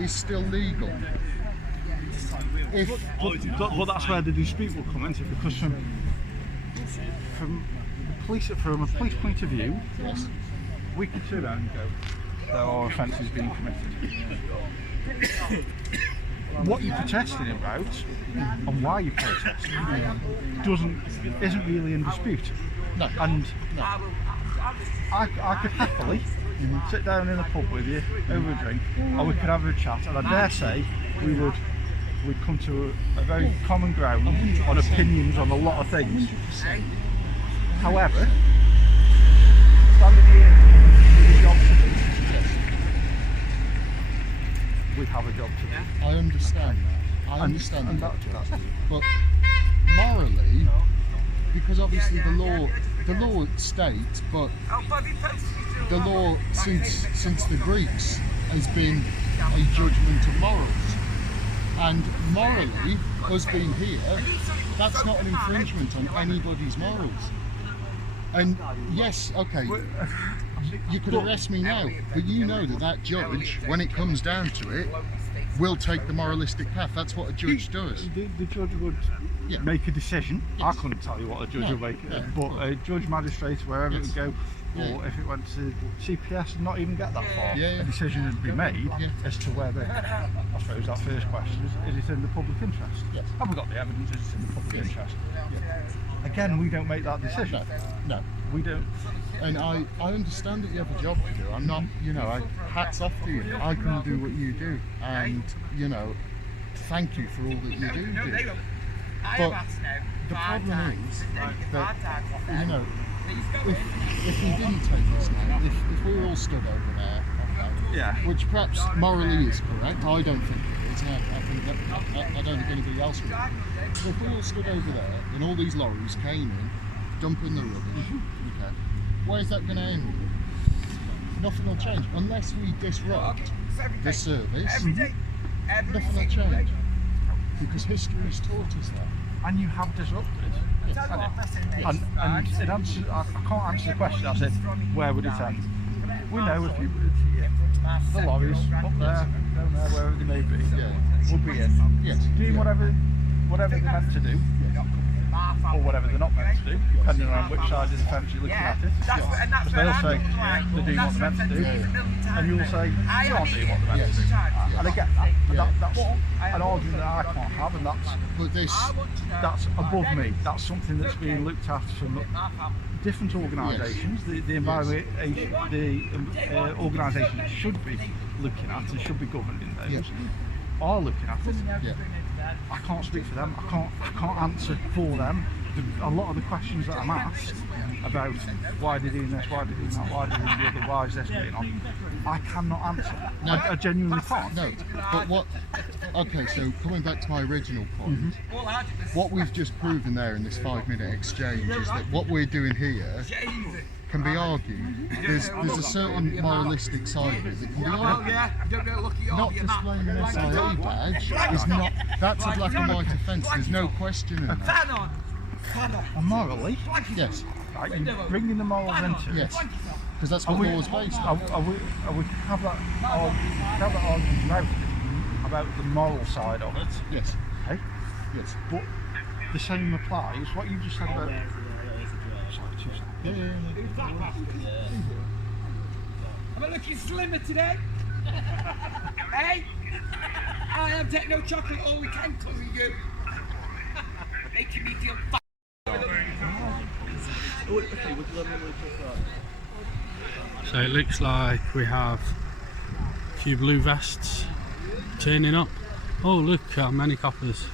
is still legal. But that's where the dispute will come into, because from a police point of view, Yes. we could turn around and go, there are offences being committed. What you're protesting about and why you're protesting isn't really in dispute. No. And I could happily sit down in a pub with you over a drink, or we could have a chat, and I dare say we'd come to a very common ground on opinions on a lot of things. However, standing here with a job to do, we have a job to do. I understand that. I understand and that. that's it. But morally, because obviously the law states, but the law since the Greeks has been a judgment of morals. And morally, us being here, that's not an infringement on anybody's morals. And yes, okay, You could arrest me now, but you know that judge, when it comes down to it, will take the moralistic path. That's what a judge does. The judge would make a decision. I couldn't tell you what a judge would make, but a judge, magistrate, wherever it would go, or if it went to CPS and not even get that far, a decision would be made as to whether, I suppose that first question is it in the public interest? Have we got the evidence is it in the public interest? Again, we don't make that decision. No. We don't. And I understand that you have a job to do. I'm not, hats off to you. I couldn't do what you do. And, thank you for all that you do. But the problem is that, if he didn't take us now, if we were all stood over there, which perhaps morally is correct, I don't think it is, and I think that, I don't think anybody else would. But if we all stood over there and all these lorries came in, dumping the rubbish, where's that going to end? Nothing will change unless we disrupt the service. Nothing will change because history has taught us that. And you have disrupted. And it answers, I can't answer the question. I said, where would it end? We know if you, the lorries up there, down there, wherever they may be, would be in. Doing whatever they're meant to do. Or whatever they're not meant to do, depending on which side of the fence you're looking at it. Because they'll say they're doing what they're meant to do, and you'll say you aren't doing what they're meant to do. And I get that, but that's an argument that I can't have, and that's above me. That's something that's being looked at from different organisations. The environment, the organisations that should be looking at and should be governing those are looking at it. I can't speak for them. I can't answer for them. A lot of the questions that I'm asked about why they're doing this, why they're doing that, why they're doing the other, why is this going on, I cannot answer. No, I genuinely can't. No, but what? Okay, so coming back to my original point, what we've just proven there in this 5-minute exchange is that what we're doing here can be argued. There's a certain moralistic side of it that can be argued. Not displaying an SIA badge is not. That's a black and white offence. There's no question in that. And morally, yes. Right, you're bringing the morals into it. Yes, because that's what law is based on. We have that argument about the moral side of it. Yes. Hey? Yes. But the same applies. What you just said about. Sorry, 2 seconds. Am I looking slimmer today? Hey? I am taking no chocolate all weekend because of you. Making me feel So it looks like we have a few blue vests turning up. Oh, look how many coppers.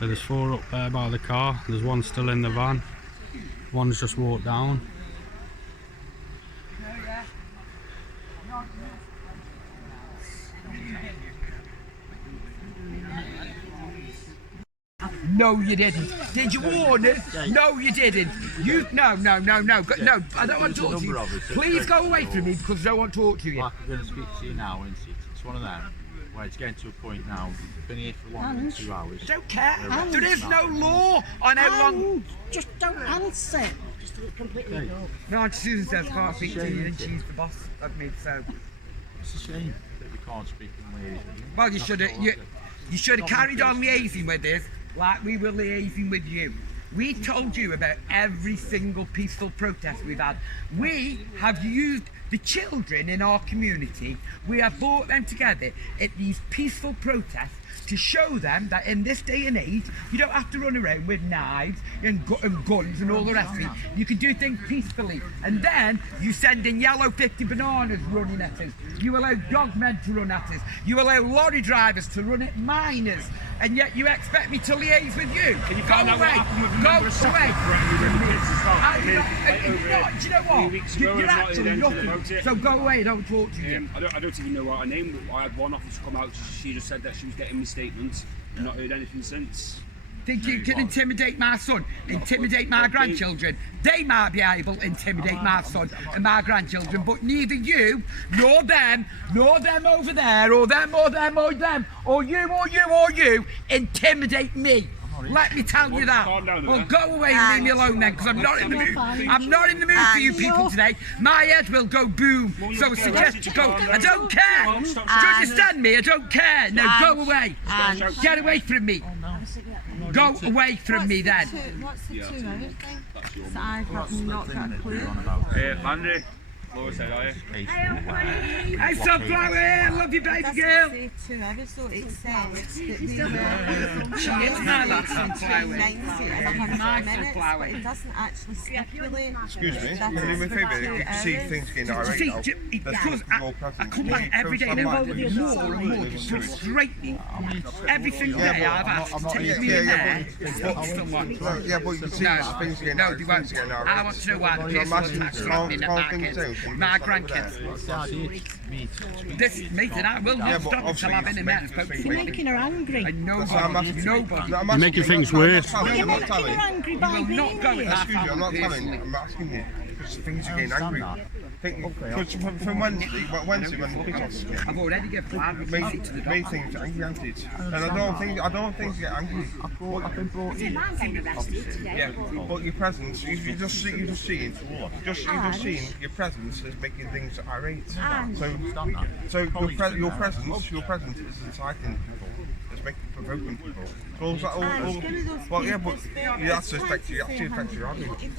So there's 4 up there by the car, there's 1 still in the van, 1's just walked down. No, you didn't. Did you warn us? No, you didn't. No. No, I don't want to talk to you. Please go away from me because I don't want to talk to you. I'm going to speak to you now, isn't it? It's one of them where it's getting to a point now. We've been here for longer than 2 hours. I don't care. There is no law on how long. Just don't answer. Just completely ignore. No, Aunt Susan says can't speak to you and she's the boss of me, so. It's a shame that we can't speak in liaison. Well, you should have carried on liaising with us like we were liaising with you. We told you about every single peaceful protest we've had. We have used the children in our community, we have brought them together at these peaceful protests to show them that in this day and age, you don't have to run around with knives and guns and all the rest of it. You can do things peacefully. And then you send in yellow 50 bananas running at us. You allow dogmen to run at us. You allow lorry drivers to run at miners. And yet you expect me to liaise with you. Can you go away. Go away. Do you know what? You're actually nothing. So go away, don't talk to you. I don't even know what her name was. I had one officer come out, she just said that she was getting me statements. I've not heard anything since. think you can intimidate my son, intimidate my grandchildren. They might be able to intimidate my son and my grandchildren, but neither you, nor them over there, or them, or them, or them, or you, intimidate me. Let me tell you that. Well, go away and leave me alone then, because I'm not in the mood. I'm not in the mood for you people today. My head will go boom. So I suggest you go. I don't care. Do you understand me? I don't care. No, go away. Get away from me. Go away from me then. What's the 2 hours thing? So I've not got a clue. Hey, Mandy. Laura said, are you? Hey, Sunflower, love you, baby girl. It doesn't say 2 hours, so it says that we She is my love, Sunflower. 90 and 100 minutes, but it doesn't actually stipulate. Excuse me, that can you do me a it's favour? for You 2 can see hours. things getting irate now. Because I come back every day and more and more to frustrate me. Every single day I've asked to take me in there. Yeah, but you can see things getting No, irate. they won't. I want to know why the kids will tax me at my kids, my grandkids. This meeting, I will not stop until I've been in there and spoken to You're me. making her angry. And nobody. You're making things worse. You're making her angry by You will not being go in here. that Excuse me, I'm not telling personally. you, I'm asking you. Because things are getting angry. Because from Wednesday when the police officer I've already given 5 made receipts to the made doctor. things angry, aunties. And I don't think they get angry. I've been brought in. Yeah, but your presence, you just seen your presence is making things irate. So your presence is inciting people. It's provoking people. So well, yeah, but you have to affect your attitude.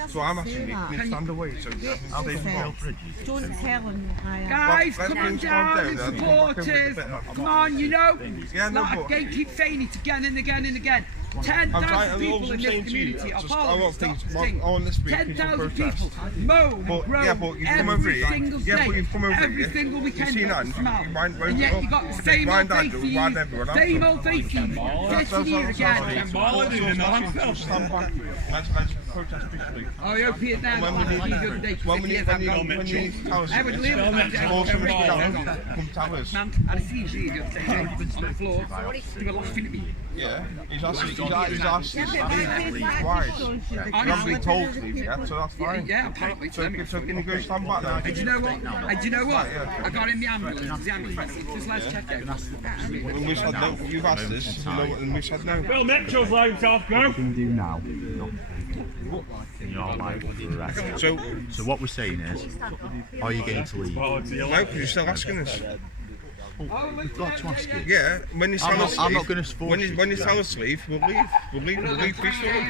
So I'm asking you, can you stand away so you can stay involved? Don't tell him I am. Guys, come on down and supporters. Come on, you know. Yeah, no, Like, but again, keep saying it again and again and again. 10,000 people in this community are following stop stink. 10,000 people moan and groan every single day, every single weekend and yet you got the same old faces pissing here again. protest peacefully. Oh, you're being down I would live come towers. I see you the other day, on the floor. You were laughing at me. Yeah, he's asking why. You haven't told me yet, so that's fine. Yeah, apparently. So can you go stand back now? And do you know what? I got in the ambulance. Just let's check it. When we said no, you've asked us, and we said no. Well, Mitchell's let himself go. What can we do now? You're liable for arrest. So what we're saying is, are you going to leave? No, because you're still asking us. Oh, we've got to ask you. Yeah, when you tell us I'm not going to force you. When you tell us to leave, we'll leave. We'll leave peacefully.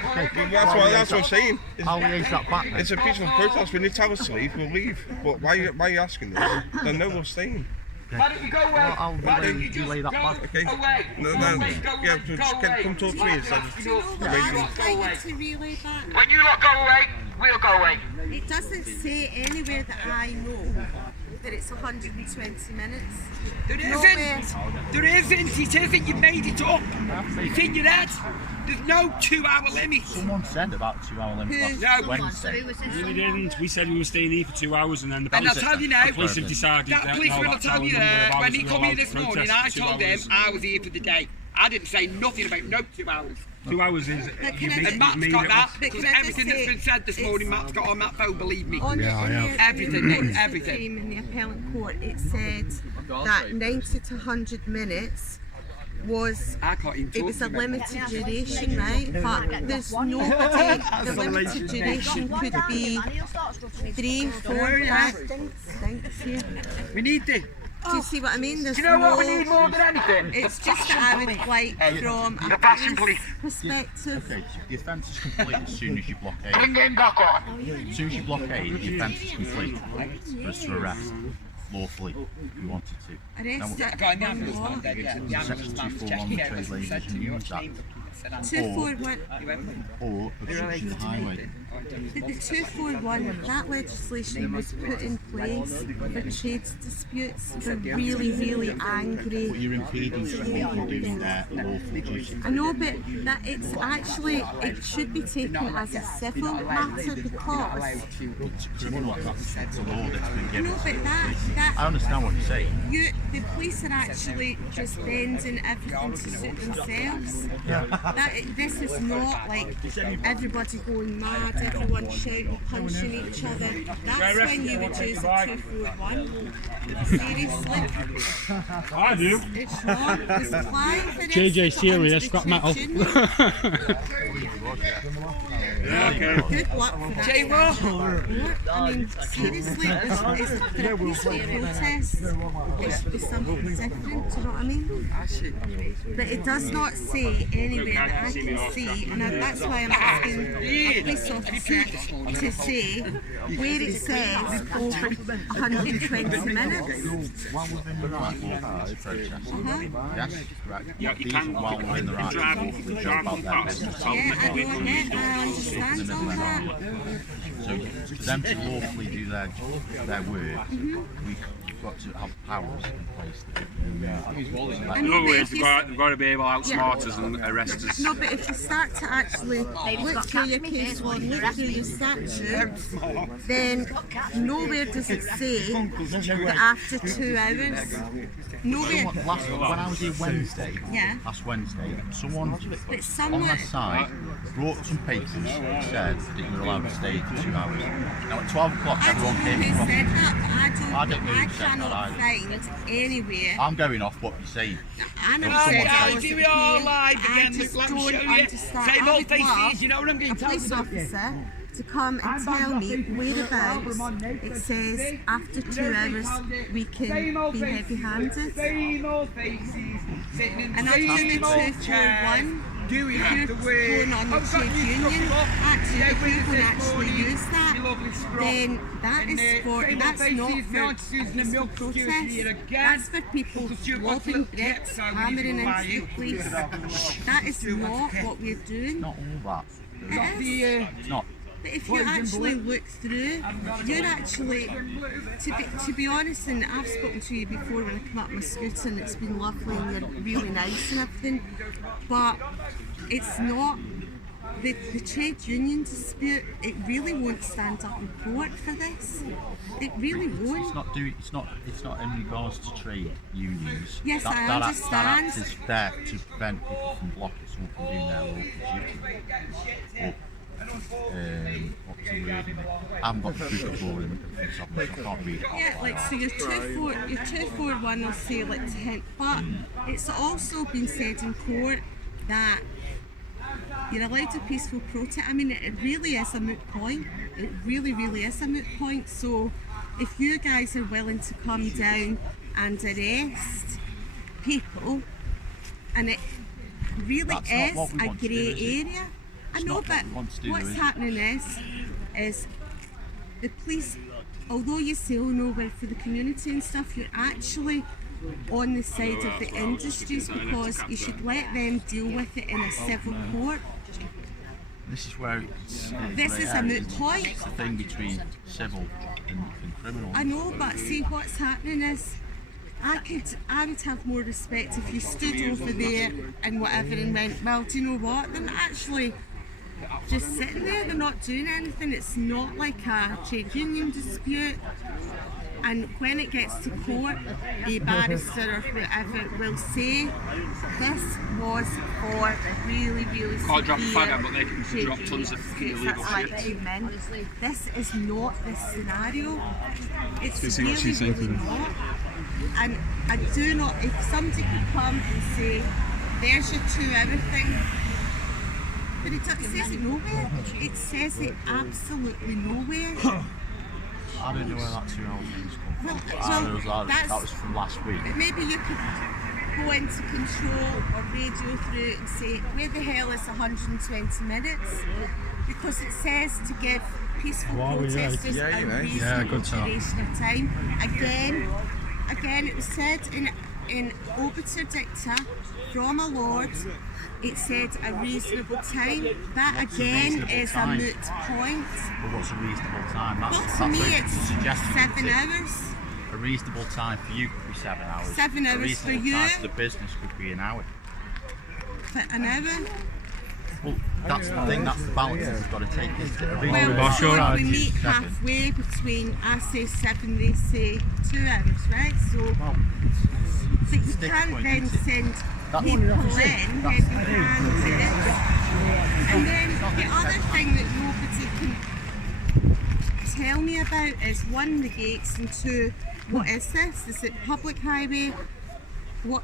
That's what I'm saying. I'll raise that back then. It's a peaceful protest. When you tell us to leave, we'll leave. But why are you asking us? Then no, we're staying. Why don't you go away? I'll relay that back. Okay. Away. No, yeah, just come talk to me instead of I want to relay that. When you lot go away, we'll go away. It doesn't say anywhere that I know that it's 120 minutes. There isn't. There isn't. It isn't. You made it up. It's in your head. There's no 2-hour limit. Someone said about 2-hour limit last Wednesday. We didn't. We said we were staying here for 2 hours, and then the And I'll tell you now, police have decided that policeman will tell you that when he come here this morning, I told him I was here for the day. I didn't say nothing about no 2 hours. 2 hours is. And Matt's got that, because everything that's been said this morning, Matt's got on that phone, believe me. Everything, in the appellant court, it said that 90 to 100 minutes was a limited duration, right? But there's nobody, the limited duration could be 3, 4, 5 stinks here. We need this. Do you see what I mean? There's Do you know what we need more than anything? It's just that I would like from a police perspective. Okay, so the offence is complete as soon as you blockade. Bring him back on. As soon as you blockade, the offence is complete for us to arrest lawfully if we wanted to. Arrest I got in the ambulance man dead, yeah. The ambulance man was checking it, Trade said to me what's your name. 241. Or obstruction of the highway. The 241, that legislation was put in place for trade disputes. They're really, really angry. But you're impeding someone from doing their lawful duty. I know, but that it's actually, it should be taken as a civil matter because... It's criminal, that's a law that's been given. No, but I understand what you're saying. the police are actually just bending everything to suit themselves. This is not like everybody going mad, everyone shouting, punching each other. That's when you would use a 241. Seriously. I do. It's wrong. There's a fly for this. JJ serious, scrap metal. Good luck for that. I mean, seriously, it's not a peaceful protest. It should be something different, do you know what I mean? But it does not say anywhere that I can see, and that's why I'm asking a police officer to say where it says over 120 minutes. Yeah, you can while we're in the right Yeah, I understand all that. So for them to lawfully do their work, we've got to have powers in place. In other words, they've got to be able to outsmart us and arrest us. No, but if you start to actually look through your case law, look through your statutes, then nowhere does it say that after 2 hours. Nowhere. When I was here Wednesday, last Wednesday, someone on my site brought some papers that said that you were allowed to stay for 2 hours. Now at 12 o'clock, everyone came across. I don't know who said that cannot either. find anywhere. I'm going off what you say. I never Someone said said I it. was Do we all live I again? just Look, let me don't show you. understand. Same I old would faces, love you know what I'm getting a police officer to come and tell me whereabouts it says after 2 hours we can be heavy-handed. Same old faces, sitting in And I'm doing the 241. doing If you're going on the trade union, actually, if you can actually use that, then that's not for peaceful protest. That's for people lobbing bricks, hammering into the police. That is not what we're doing. Not all that. It is. It's not. But if you actually look through, you're actually, to be honest, and I've spoken to you before when I come up my scooter and it's been lovely and you're really nice and everything, but it's not, the trade union dispute, it really won't stand up in court for this. It really won't. It's not in regards to trade unions. Yes, I That understand. act is there to prevent people from blocking someone from doing their local duty. What's the word? I haven't got the book of law in front of me, so I can't read it. Yeah, like so your 241 will say like 10, but it's also been said in court that you're allowed a peaceful protest. I mean, it really is a moot point. It really, really is a moot point. So if you guys are willing to come down and arrest people, and it really is a grey area. I know, but what's happening is the police, although you say, oh no, we're for the community and stuff, you're actually on the side of the industries because you should let them deal with it in a civil court. This is where it's... This is a moot point. It's the thing between civil and criminal. I know, but see what's happening is I would have more respect if you stood over there and whatever and went, well, do you know what? They're not actually just sitting there, they're not doing anything. It's not like a trade union dispute. And when it gets to court, a barrister or whatever will say, this was for really, really Can't drop a severe faggot, but they can trade drop tons of union illegal disputes. That's like 2 men. This is not this scenario. It's really not. And I do not, if somebody could come and say, there's your 2 hour thing, but it says it nowhere. It says it absolutely nowhere. I don't know where that 2 hour thing's come from. Well, that was from last week. Maybe you could go into control or radio through it and say, where the hell is 120 minutes? Because it says to give peaceful protesters a reasonable duration of time. Again, it was said in obiter dicta from a lord, it said a reasonable time. That again is a moot point. But what's a reasonable time? Well, to me it's 7 hours. A reasonable time for you could be 7 hours. 7 hours for you. Time for the business could be an hour. But an hour? Well, that's the thing, that's the balance we've got to take. Well, we meet halfway between, I say 7, they say 2 hours, right? So, but you can't then send people in who can handle it. And then the other thing that nobody can tell me about is one, the gates, and two, what is this? Is it public highway? What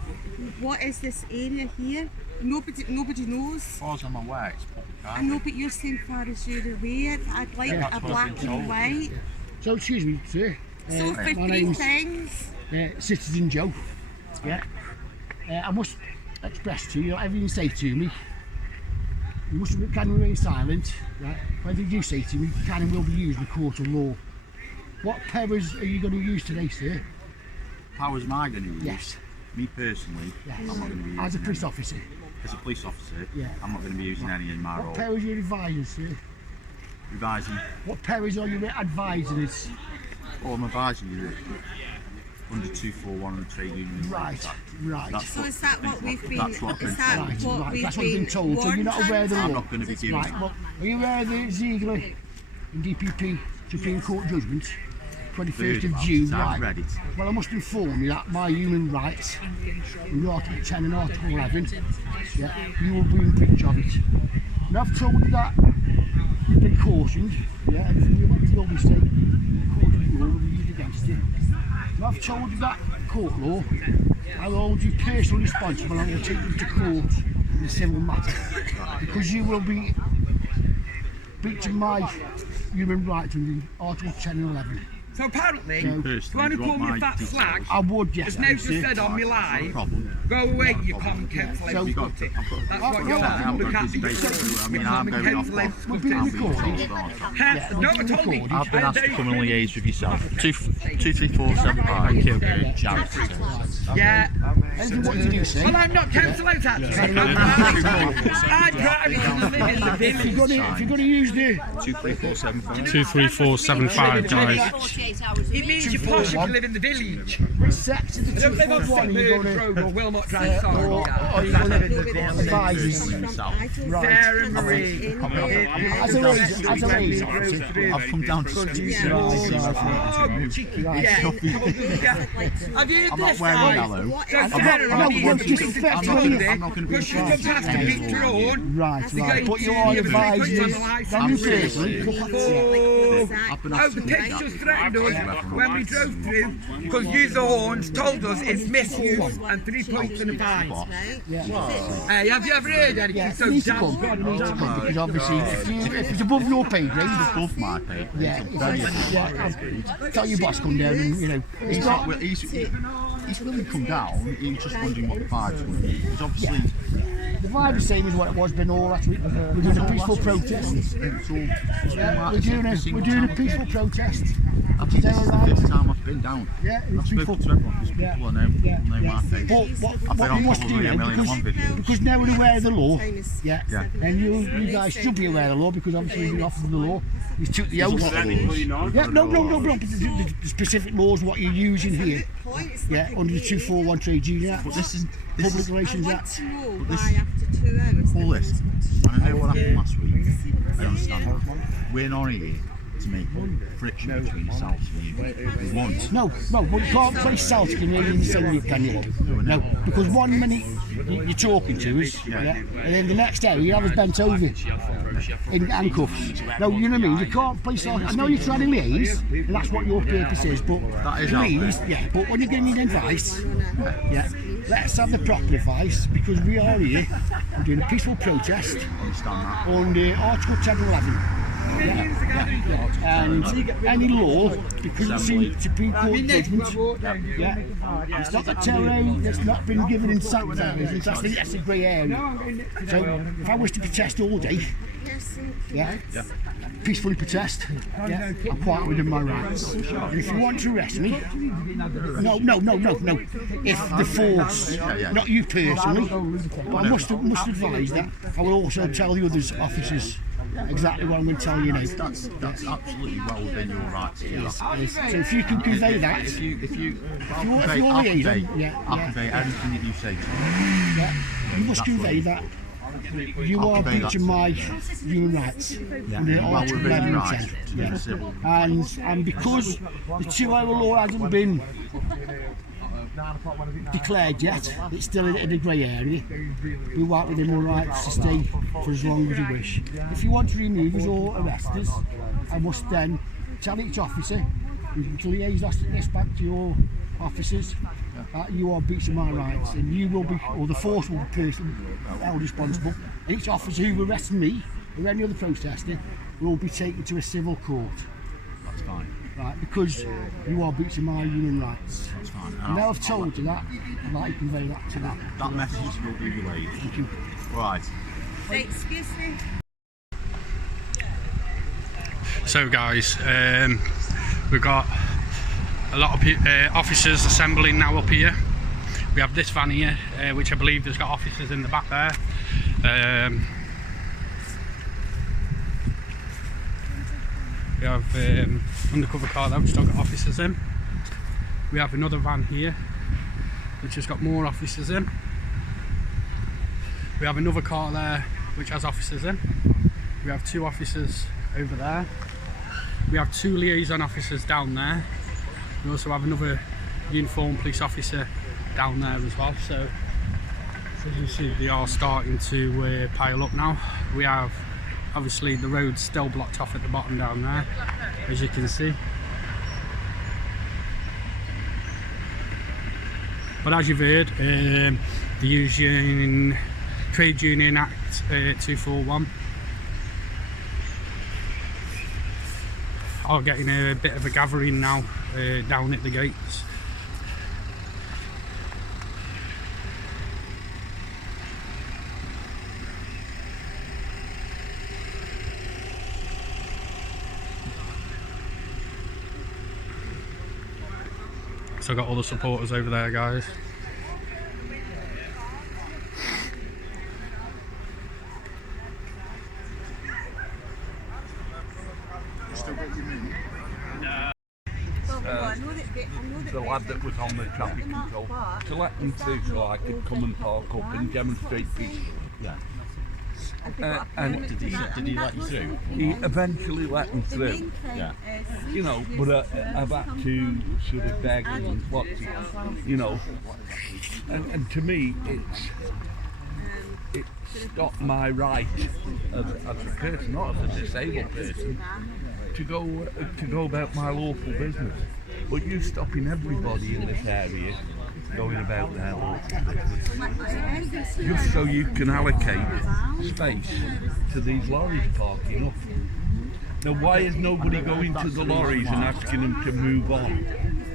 is this area here? Nobody knows. As far as I'm aware, it's public highway. I know, but you're saying far as you're aware. I'd like a black and white. So excuse me, sir. So for my three name's things. Citizen Joe. Yeah. I must express to you, whatever you say to me, you must can remain silent. Right? Whatever you say to me, can and will be used in the court of law. What powers are you going to use today, sir? Powers am I going to use? Yes. Me personally, Yes. I'm not going to be using As a police any. officer. As a police officer, Yeah. I'm not going to be using any in my role. What powers are you advising, sir? Advising, What powers are you advising us? or I'm advising you that under 241 of the Trade Union Right, Act. right. That's So what- is that what we've been? That's what I've been Is that told. Right, what right. we've That's what you've been told. So you're not aware of the law. I'm not going to be giving. Right, well, are you aware of the Ziegler and DPP Supreme Court judgment, 21st of June? I've Right. read it. Well, I must inform you that my human rights, in Article 10 and Article 11, you will be in breach of it. And I've told you that you've been cautioned, and you will be said, court of law will be used against you. And I've told you that court law, I'll hold you personally responsible and I will take you to court in a civil matter. Because you will be breaching my human rights under Article 10 and 11. So apparently, So- trying to call me a fat slag, I would, yes. as now just said on my live, go away, you common council So- empty putty. That's what you're I'm look at. going to I mean, I'm going off Council what empty I'm putty. being told. aren't I? No, I told you. I've been asked to come and liaise with yourself. 23475. Thank you. Jared. Yeah. Anything what you do, sir? Well, I'm not council out actually. I drive to live in the If you're village. going to use the 23475. 23475, guys. It means you're posh if you live in the village. sex of the I don't live on 241, you're Staffordshirelookout going Road to or Wilmot Drive. or are you going to advise right? Sarah Marie. As a lady, I've come down to speak to you. Yeah. Have you I'm not this wearing guy? yellow. So I'm Sarah not- Marie no, is just doing respect this to you. Sunday I'm not going to be because she comes past to beat her own. Right, You're right. going But you to are give her 3 points on advising the license. that you personally. I've been Oh, asked the to do police that. just threatened us when we drove through because you the horns told us it's misuse and 3 points and a fine. Hey, have you ever heard anything Yeah, so it needs to damn come. good? It needs to come because obviously, if it's above your pay grade, Above my pay. yeah, tell your boss come down and it's He's not. not. He's willing to come down. He's just wondering what the vibe's going to be. Because obviously, The vibe is the same as what it was been all last week. We're doing a peaceful protest. We're doing a peaceful protest. I think this is the fifth time I've been down. Yeah, I've it's peaceful. spoken to everyone. There's people I know, Yeah, know my face. But I've been what on you must do probably a now, million and one videos. because now we're aware of the law, Yeah. and you guys should be aware of the law because obviously you're off of the law. You took the oath. Yeah, no, the specific laws what you're using here. Yeah, under the 241 Trade Union Act. But this is Public Relations I want Act. to know this- why after 2 hours. all this. And I know what happened last week. I understand. We're not here to make friction between yourselves and you. We want. No, but you can't play Celtic and really say your opinion. No, because one minute you're talking to us, yeah, and then the next day you have us bent over in handcuffs. No, you know what I mean? You can't play Celtic. I know you're trying to liaise, and that's what your purpose is, but That is out please, there. yeah, but when you're getting advice, yeah, let's have the proper advice because we are here, we're doing a peaceful protest Understand that. on Article 10 and 11. And any law, because it's in Supreme Court judgment, yeah, it's not a terrain that's not been given in sanctuaries, that's a grey area. So if I wish to protest all day, yeah, peacefully protest, yeah, I'm quite within my rights. And if you want to arrest me, no. If the force, not you personally, but I must advise that I will also tell the others officers exactly what I'm going to tell you now. That's absolutely well within your right to do that. So if you can convey that, If you I'll convey everything that you say. you must convey that you I'll are convey breaching that. my human rights under Well Article within 11 your and right 10. to be civil. And because the 2 hour law hasn't been declared yet. It's still in a grey area. We work with him all rights to stay for as long as he wish. If you want to remove us or arrest us, I must then tell each officer to liaise this back to your officers. You are breaching my rights, and you will be, or the force will be personally held responsible. Each officer who arrests me or any other protester will be taken to a civil court. That's fine. Right, because you are breaching my human rights. That's fine. Now I've told you that, I'd like to convey that to them. That message will be relayed. Thank you. Right. Excuse me. So guys, we've got a lot of officers assembling now up here. We have this van here, which I believe has got officers in the back there. We have undercover car there, which has got officers in. We have another van here, which has got more officers in. We have another car there, which has officers in. We have 2 officers over there. We have 2 liaison officers down there. We also have another uniformed police officer down there as well. So as you see, they are starting to pile up now. We have obviously the road still blocked off at the bottom down there, as you can see. But as you've heard, the Trade Union Act 241 are getting a bit of a gathering now down at the gates. So I've got all the supporters over there, guys. The lad that was on the traffic control, to let them through so I could come and park up and demonstrate peacefully. Yeah. And did he let you through? He eventually let them through. Yeah. You know, but I've had to sort of beg and what, you know, and to me it's stopped my right as a person, not as a disabled person, to go about my lawful business. But you stopping everybody in this area going about their lawful business, just so you can allocate space to these lorries parking up. Now, why is nobody going to the lorries and asking them to move on?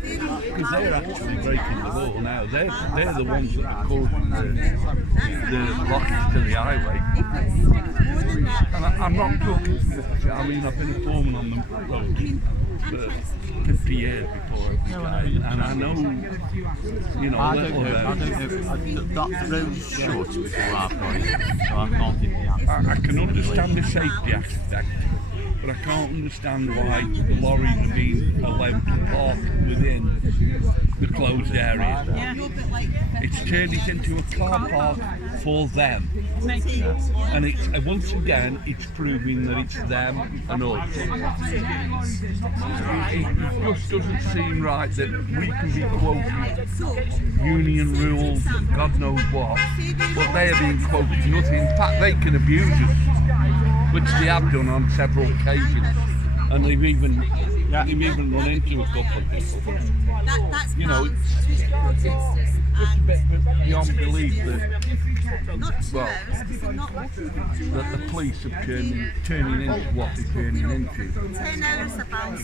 Because they're actually breaking the law now. They're the ones that are causing the blocks to the highway. And I'm not talking, I mean, I've been a foreman on the road for 50 years before I retired, and I know, you know, a little about it. That road's short before I've got it, so I can't give the answer. I can understand the safety aspect, but I can't understand why the lorries are being allowed to park within the closed areas. It's turned it into a car park for them, and it's once again it's proving that it's them and us. It just doesn't seem right that we can be quoted union rules and God knows what, but they are being quoted nothing. In fact, they can abuse us, which they have done on several occasions, and they've even run into a couple of people. You know, it's a bit beyond belief that, well, that the police are turning into what they're turning into. 10 hours about.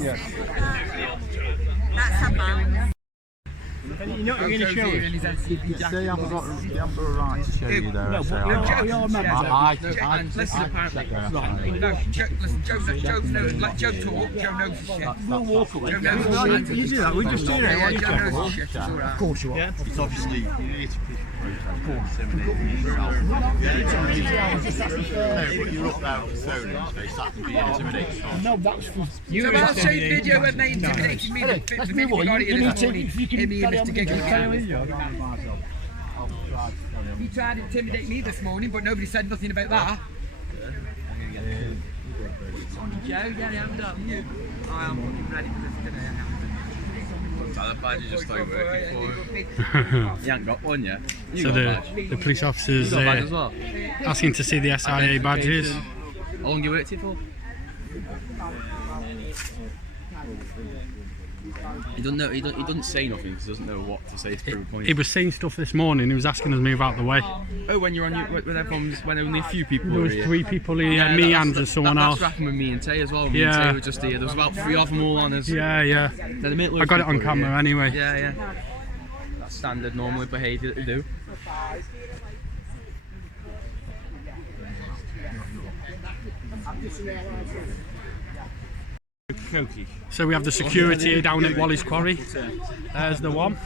Yeah. That's about. You know what you're going to show us? They haven't got a right to show you there. No, but you're mad. Let Joe talk. Joe knows his shit. We'll walk away. You do that, we just do that while you're talking. Of course you are. It's obviously, you need to intimidate yourself. But you're up there with the phone in his face, that can be intimidating. No, that's for You so I'll show you video when they intimidated me. Let's move on. You need to, if you can carry on. He tried to intimidate me this morning, but nobody said nothing about that. Joe, yeah, I'm done. I am fucking ready for this today. That badge just started working for him. He ain't got one yet. So the police officers asking to see the SIA badges. How long you worked here for? He doesn't know. He doesn't say nothing because he doesn't know what to say to prove a point. He was saying stuff this morning. He was asking us to move out the way. Oh, when you're on when only a few people. There was here. 3 people here. Me and someone else. That's happened with me and Tay as well. Me and Tay were just here. There was about 3 of them all on us. Yeah. I got it on camera anyway. Yeah. That's standard normal behaviour that we do. So we have the security here down at Walleys Quarry. There's the one.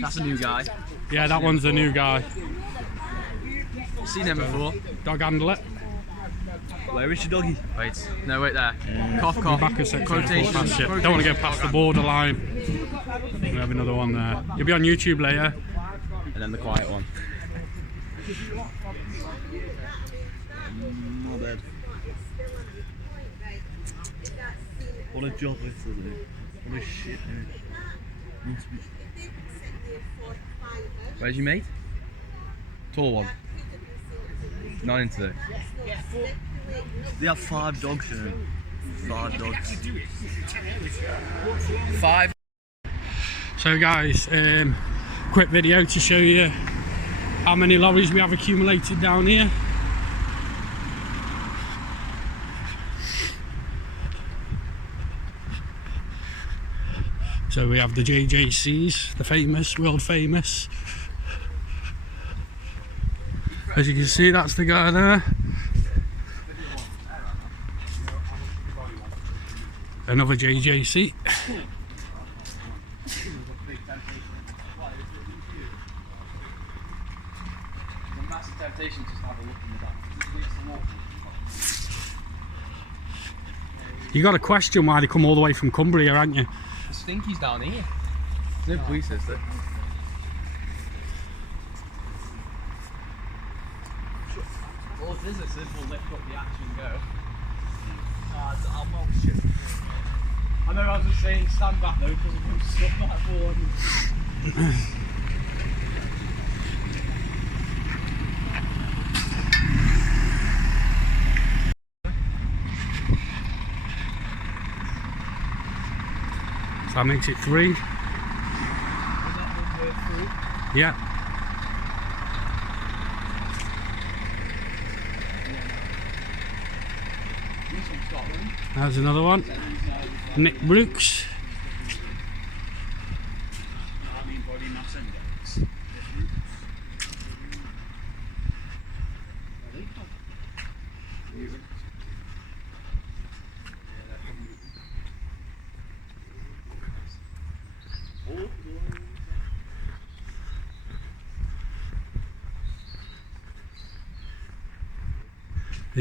That's a new guy. Yeah, that one's the new guy. Seen him before. Dog handler. Where is your doggy? Wait. No, wait there. Cough. Back a second. Quotation. Don't want to go past the borderline. We have another one there. You'll be on YouTube later. And then the quiet one. Not bad. What a job this is, isn't it? What a shit, isn't it? Where's your mate? Tall one. Not into it. They have 5 dogs here. 5 dogs. 5. So guys, quick video to show you how many lorries we have accumulated down here. So we have the JJCs, the famous, world famous. As you can see, that's the guy there. Another JJC. You got to question why they come all the way from Cumbria, haven't you? The stinky's down here. No police, is there? All it is we'll lift up the action and go. I'm not shit. I know I was just saying stand back though because I'm stuck back forward. So that makes it 3. Yeah. There's another one. Nick Brooks.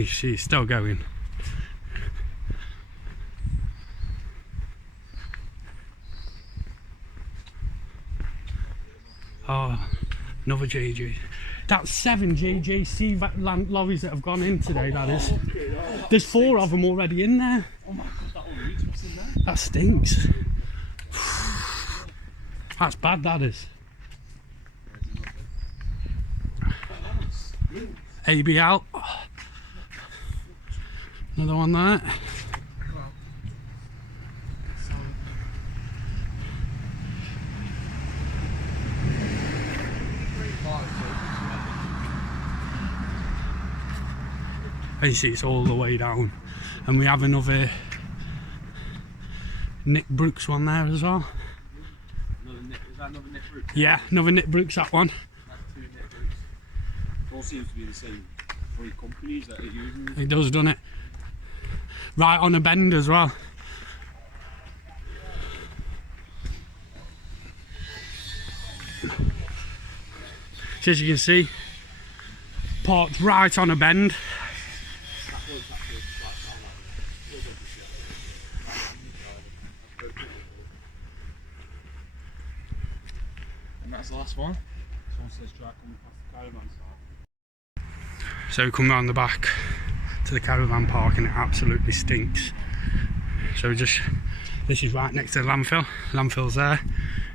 She's still going. Oh, another JJ. That's 7 JJC lorries that have gone in today, that is. There's 4 of them already in there. Oh my god, that one reads what's in there. That stinks. That's bad, that is. ABL. Another one there. Basically it's all the way down, and we have another Nick Brooks one there as well. Is that another Nick Brooks? Yeah, another Nick Brooks, that one. That's 2 Nick Brooks. It all seems to be the same 3 companies that are using it. It does, doesn't it? Right on a bend as well. So as you can see, parked right on a bend. And that's the last one. Someone says try coming past the caravan side. So we come round the back to the caravan park and it absolutely stinks. So we just This is right next to the landfill. Landfill's there.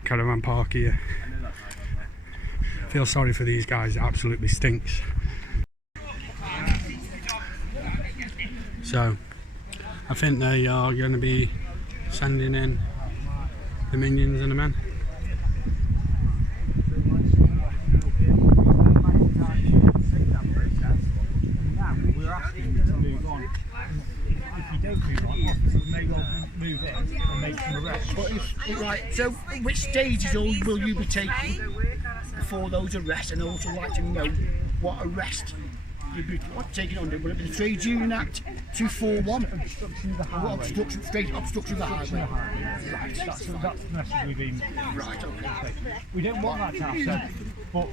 Caravan park here. Feel sorry for these guys, it absolutely stinks. So, I think they are going to be sending in the minions and the men. We're asking you to move on. If you don't move on, officers may well move in and make some arrests. But right, so which stages will you be taking before those arrests? And I'd also like to know what arrest you'll be taking under. Will it be the Trade Union Act 241? Obstruction of the highway. Obstruction of the highway. Right, that's the message we've been. Right, okay. We don't want that to happen, but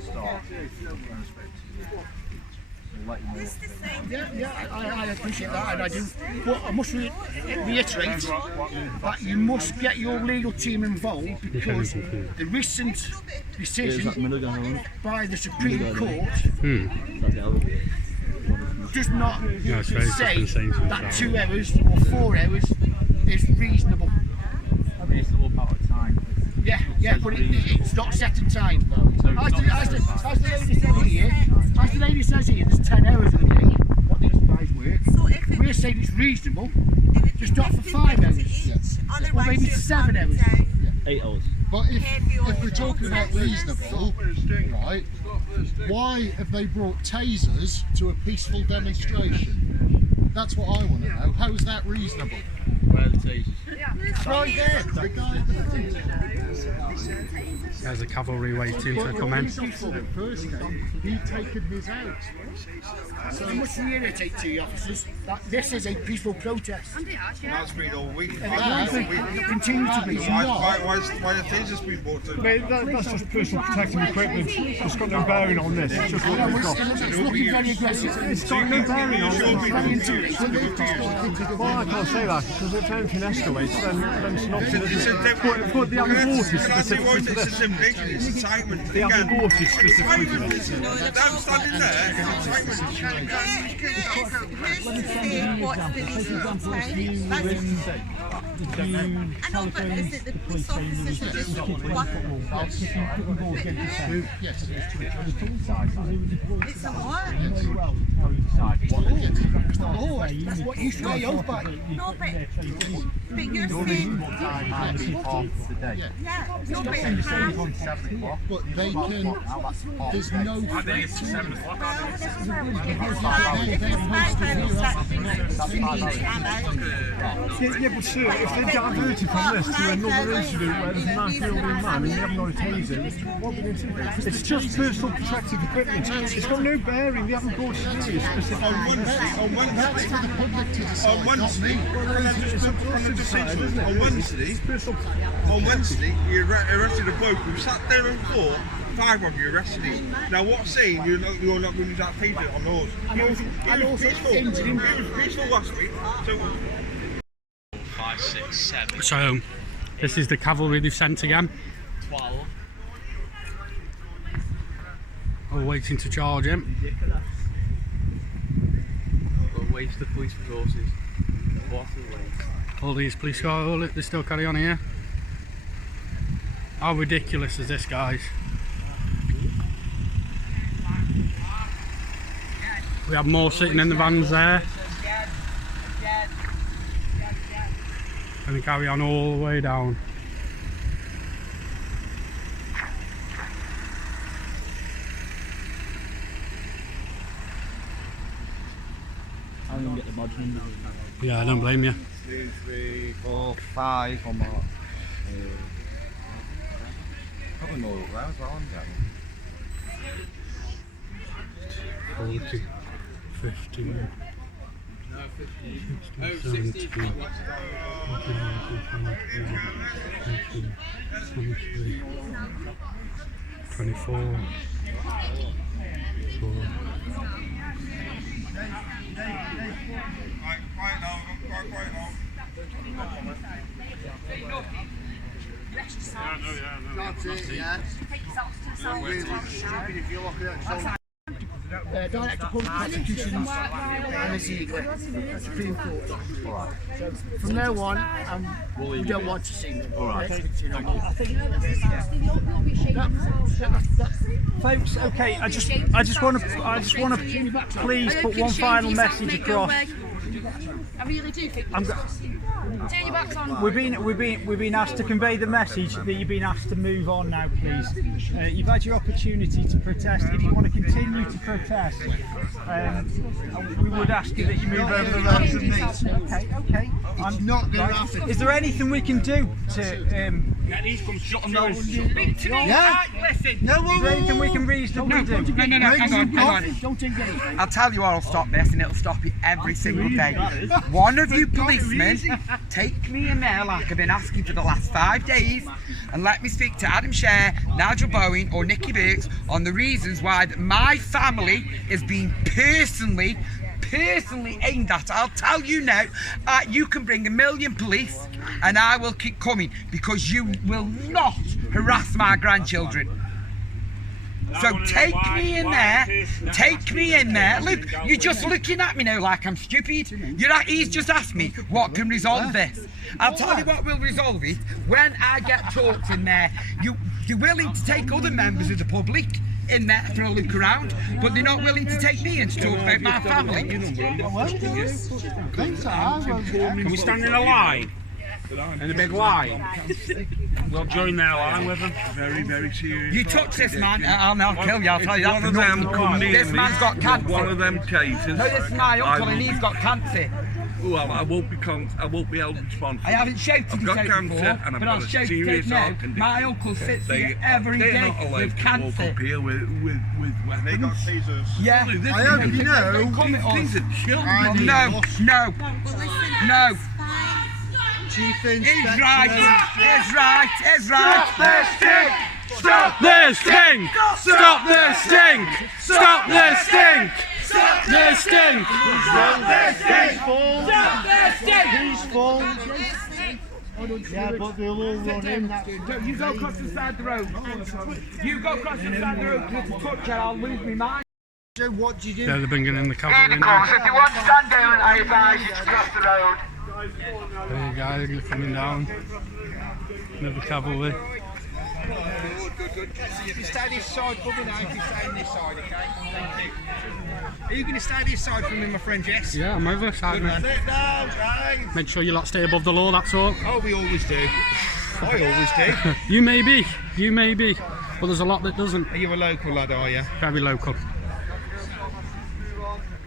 Yeah, I appreciate that, and I do. But I must reiterate that you must get your legal team involved, because the recent decision by the Supreme Court does not say that 2 hours or 4 hours is reasonable. a reasonable amount of time. Yeah, but it's not set in time. As the lady says here, there's 10 hours of the day what these guys work. We're saying it's reasonable, just not for 5 hours. Or maybe 7 hours. 8 hours. But if we're talking about reasonable, right, why have they brought tasers to a peaceful demonstration? That's what I want to know. How is that reasonable? Where are the tasers? Right there, the guy with the taser. There's a cavalry waiting to come in. He'd taken his out. So I must reiterate to you officers that this is a peaceful protest. That's been all week. And it will continue to be. Why the tasers been bought to? That's just personal protective equipment. It's got no bearing on this. It's just what we've got. It's looking very aggressive. It's got no bearing on this. Well, I can't say that, because if anything escalates, then it's not. But the aborted specifically for this. It's incitement. The aborted specifically for this. I'm standing there. It's incitement. I know, but is it the police officers that just what? Yes. It's a what? Oh, that's what you swear oath by. No, but you're saying, yeah, no, but But they can, there's no Yeah, but sir, if they're diverted from this to another incident where there's a man-killed man and you haven't got a taser, it's just personal protective equipment. It's got no bearing. They haven't brought it to you specifically. On Wednesday, you arrested a bloke who sat there and thought 5 of you arrested him. Now, what's saying you're not going to use that taser on those? He was peaceful last week. So 5, 6, 7. So, this is the cavalry they've sent again. 12. We're waiting to charge him. Ridiculous. What a waste of police resources. What a waste. All these police cars, they still carry on here. How ridiculous is this, guys? We have more sitting in the vans there. And we carry on all the way down. I'm going to get the badge number. Yeah, I don't blame you. 2, 3, 4, 5 on my. Probably more up there as well, I'm 40, 15, 16, 17, 18, 23, 24, 4. Quiet now, quiet now. That's it, yeah. Really stupid if you look at that. Director of Public Prosecutions and a Ziegler, Supreme Court. So from now on, we don't want to see them. All right. Folks, okay, I just want to please put one final message across. I really do think turn your backs on. We've been asked to convey the message that you've been asked to move on now, please. You've had your opportunity to protest. If you want to continue to protest, we would ask you that you move over the road and meet. Okay. It's not going to happen. Is there anything we can do to? Speak to me. Yeah. Listen. No, Is there anything we can reasonably do? No. Hang on. Don't engage. I'll tell you what will stop this, and it'll stop it every single day. One of you policemen take me a mail like I've been asking for the last 5 days, and let me speak to Adam Sher, Nigel Bowen or Nicky Burks on the reasons why my family is being personally aimed at. I'll tell you now, you can bring 1 million police and I will keep coming, because you will not harass my grandchildren. So take me in there. Look, you're just looking at me now like I'm stupid. He's just asked me what can resolve this. I'll tell you what will resolve it. When I get talks in there, you're willing to take other members of the public in there for a look around, but they're not willing to take me in to talk about my family. Can we stand in a line? In a big line? We'll join their line with them. Very, very serious. You touch this man, I'll kill you, I'll tell you that. One of them come near This me, man's got cancer. one of them cases. No, this is my uncle and he's got cancer. Well, I won't be held responsible. I haven't shouted I've it got out cancer before, and I've but I'll got a shout serious it now. heart condition. My uncle sits here every They're day not allowed with to cancer. walk up here with weapons. They got Caesars. Yeah, I hope you know. These are children. No. Chief He's right. Stop this stink! Stop this stink! Stop this stink! Stop this stink! He's full. Yeah, but they'll all run in. You go across the side of the road. You go across the side of the road, because if touch it, I'll lose my mind. So what do you do? Yeah, they're bringing in the cavalry Of course, if you want to stand down, I advise you to cross the road. There you go, they're coming down. Another cavalry. Good. If you stay this side, Bubba, now if you stay on this side, okay? Thank you. Are you going to stay this side for me, my friend, Jess? Yeah, I'm over. Side me. Make sure you lot stay above the law, that's all. Oh, we always do. I always do. You may be. But there's a lot that doesn't. Are you a local lad, are you? Very local.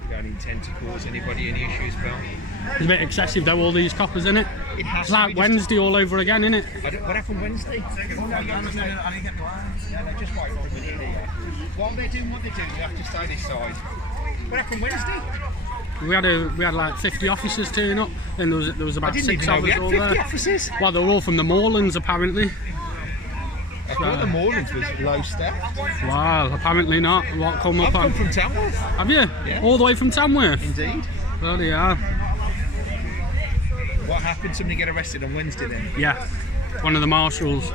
You don't intend to cause anybody any issues, pal? It's a bit excessive though, all these coppers, isn't it? It has It's like Wednesday all over again, isn't it? What happened Wednesday? I didn't get the lines. No, just wait for a minute here. While they're doing what they're doing, we have to stay this side. What happened Wednesday? We had like 50 officers turn up, and there was about 6 of us all there. 50 officers? Well, they were all from the Moorlands apparently. I thought the Moorlands was low staffed. Well, apparently not. What come up I've on? come from Tamworth. Have you? Yeah. All the way from Tamworth? Indeed. Well, yeah. What happened? Somebody get arrested on Wednesday then? Yeah. One of the marshals.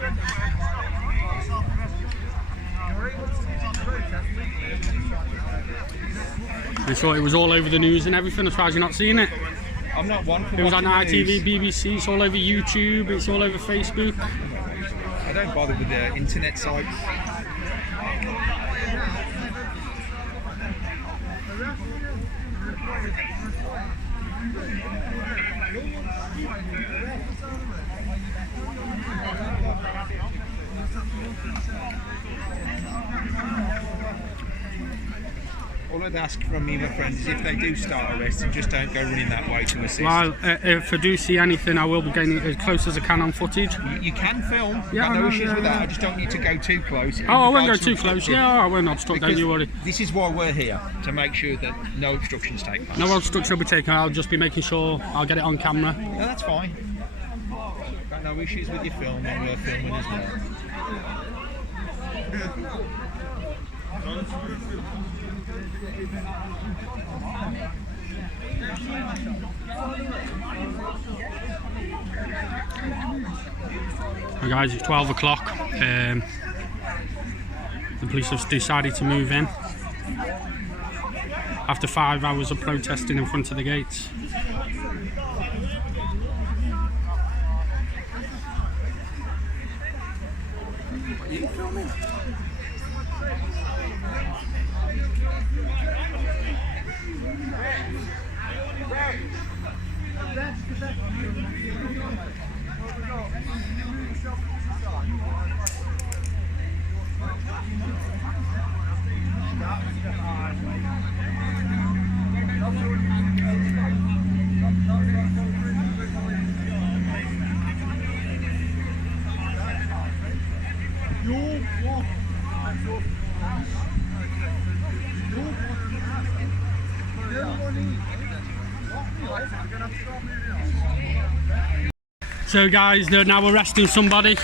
They thought it was all over the news and everything, as far as you're not seeing it. I'm not one for It was on watching the ITV, news. BBC, it's all over YouTube, it's all over Facebook. I don't bother with the internet sites. All I'd ask from me, my friends, is if they do start arresting, just don't go running that way to assist. Well, if I do see anything, I will be getting it as close as I can on footage. You can film. Yeah, Got no I know, issues with that. yeah. I just don't need to go too close. Oh, I won't go too close. Yeah, I will not stop, don't you worry. This is why we're here, to make sure that no obstructions take place. No obstruction will be taken, I'll just be making sure I'll get it on camera. No, that's fine. Got no issues with your film, and we're filming as well. Hey guys, it's 12 o'clock. The police have decided to move in. after 5 hours of protesting in front of the gates. Are you filming? So guys, they're now arresting somebody.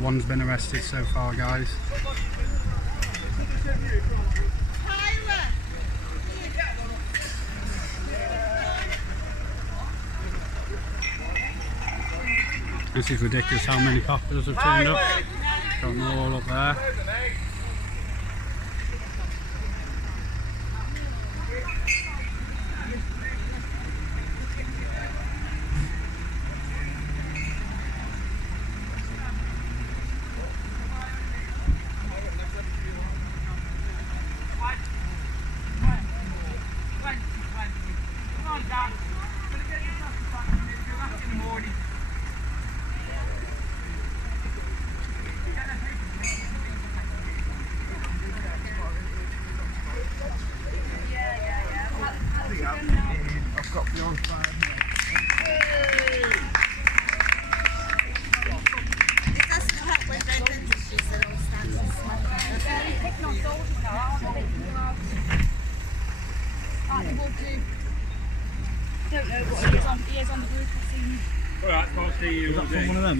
One's been arrested so far, guys. This is ridiculous how many coppers have turned up. Got them all up there. I've got beyond 5 minutes. Don't know what he is on the roof. I've seen him. Alright, can't see you. Is that from one of them?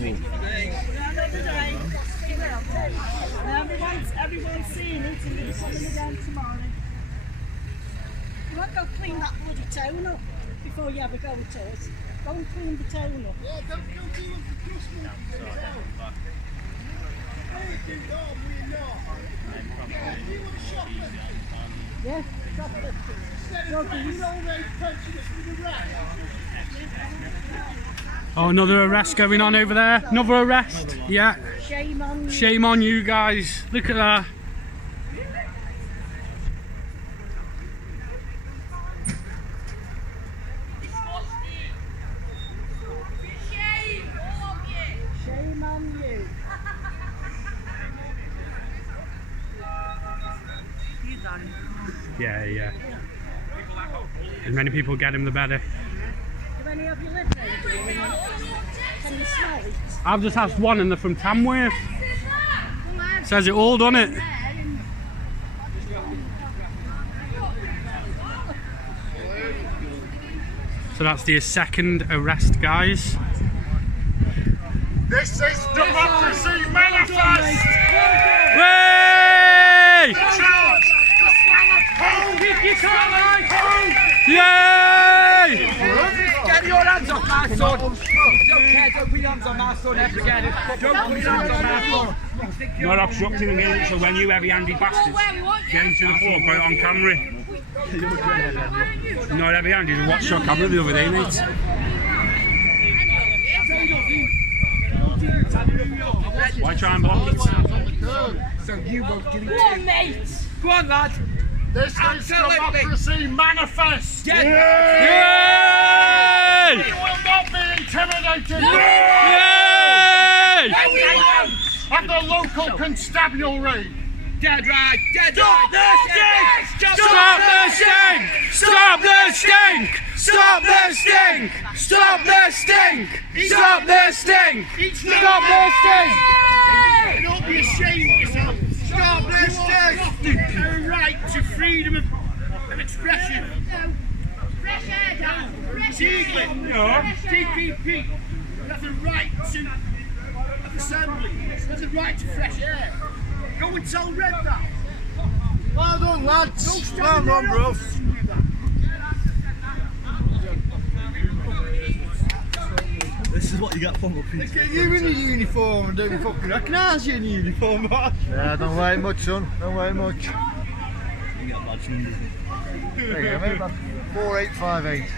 Everyone's seeing it and it's coming again tomorrow. You want to go clean that bloody town up before you have a go at us. Go and clean the town up. Yeah, don't go clean the customer. Yeah, Oh, another arrest going on over there. Another arrest. Yeah. Shame on you. Shame on you guys. Look at that. Shame on you. You done? Yeah, yeah. As many people get him, the better. Do any of you live there? Can you smell it? I've just asked one and they're from Tamworth. Says it all, doesn't it? So that's the second arrest, guys. This is democracy manifest! Way! Yay! Get your hands off my son! Don't care, don't put your hands on my son ever again. Don't put your hands on my son. Not obstructing the meeting, so when you heavy-handed bastards get into the floor, put it on camera. Not heavy-handed, watched your camera the other day, mate. Why try and block it? So you won't do it. Go on, mate! Go on, lad! This is democracy manifest! Get Yay! You will not be intimidated! Yay! At the local constabulary! Dead right! Dead Stop right! the stink! Stop the stink! Stop the stink! Stop the stink! Stop the stink! Stop the stink! Don't be ashamed of yourself. Stop this stink! A right to freedom of expression. Fresh air, Dan! Fresh air! TPP. That's a right to assembly. That's a right to fresh air. Go and tell Red that. Well done, lads. Don't stand Well done, bro. This is what you get from the people. Look at you in your uniform and don't fucking recognise you in your uniform, man. Yeah, don't weigh much, son. Don't weigh much. You get bad numbers. There you go, mate, man. 4858.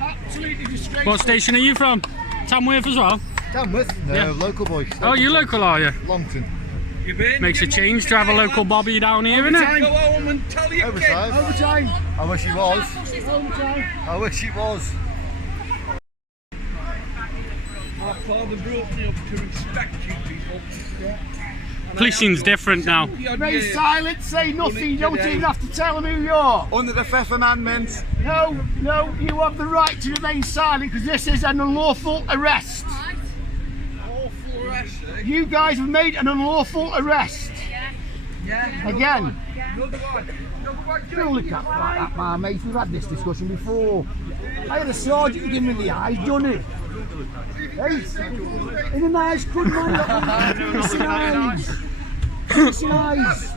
Absolutely disgraceful. What station are you from? Tamworth as well? Tamworth? No, Yeah. local boys. Oh, you local, are you? Longton. Makes a change to have a local Bobby down here, innit? Go home and tell your kid. Overtime. I wish it was. I wish it was. My father brought me up to respect you people. Policing's different now. Remain silent, say nothing, you don't even have to tell them who you are. Under the Fifth Amendment. No, you have the right to remain silent because this is an unlawful arrest. Awful arrest, eh? You guys have made an unlawful arrest. Yeah. Again. Another one. Don't look at that, my mate. We've had this discussion before. I had a sergeant give me the eyes, done it. Hey, in a nice, good man. Piercing eyes. Piercing eyes.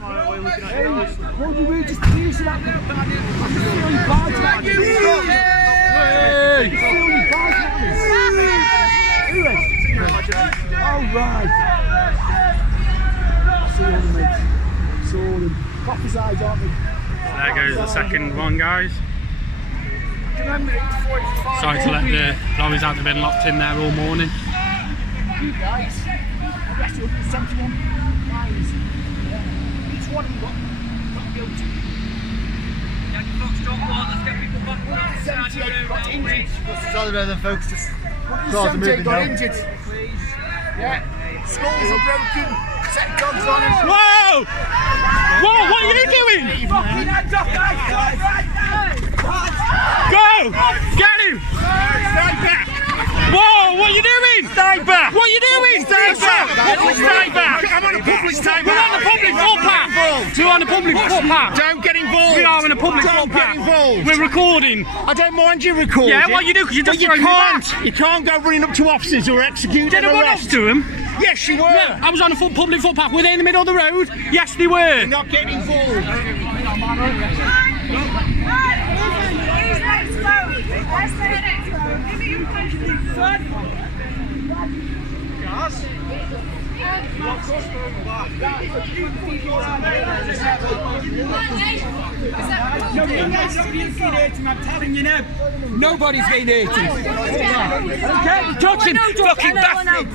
Hey, what do you just piercing at me? I'm feeling bad at me. Hey! Feeling bad at me. All right. See you, mate. Saw him. Coffee's eyes, aren't they? There goes the second one, guys. Sorry to let the lorries out, they've been locked in there all morning. You guys, arrested 171 lines. Each one of you got guilty. Let's get people back on the side. 78 got injured. Sorry about them, folks. Just cars are 78 moving got now. injured. Yeah. Skulls are broken. Set dogs on us. Whoa! Whoa, what are you doing? Fucking hands off my son right now! Go! Get him! Stay back! Whoa, what are you doing? Stay back! What are you doing? Stay back! Stay back! I'm on a public stay We're on the public footpath! We're on the public footpath! Don't get involved! We are in a public Don't footpath! get involved! We're recording! I don't mind you recording. Yeah, what you do? Because you just you throw me can't. back. You can't go running up to officers or execute Did an I run arrest. up to him? Yes, you were. No, I was on a public footpath. Were they in the middle of the road? Yes, they were. You're not getting involved. I'm telling you now, nobody's been eating. Don't touch him, fucking bastard!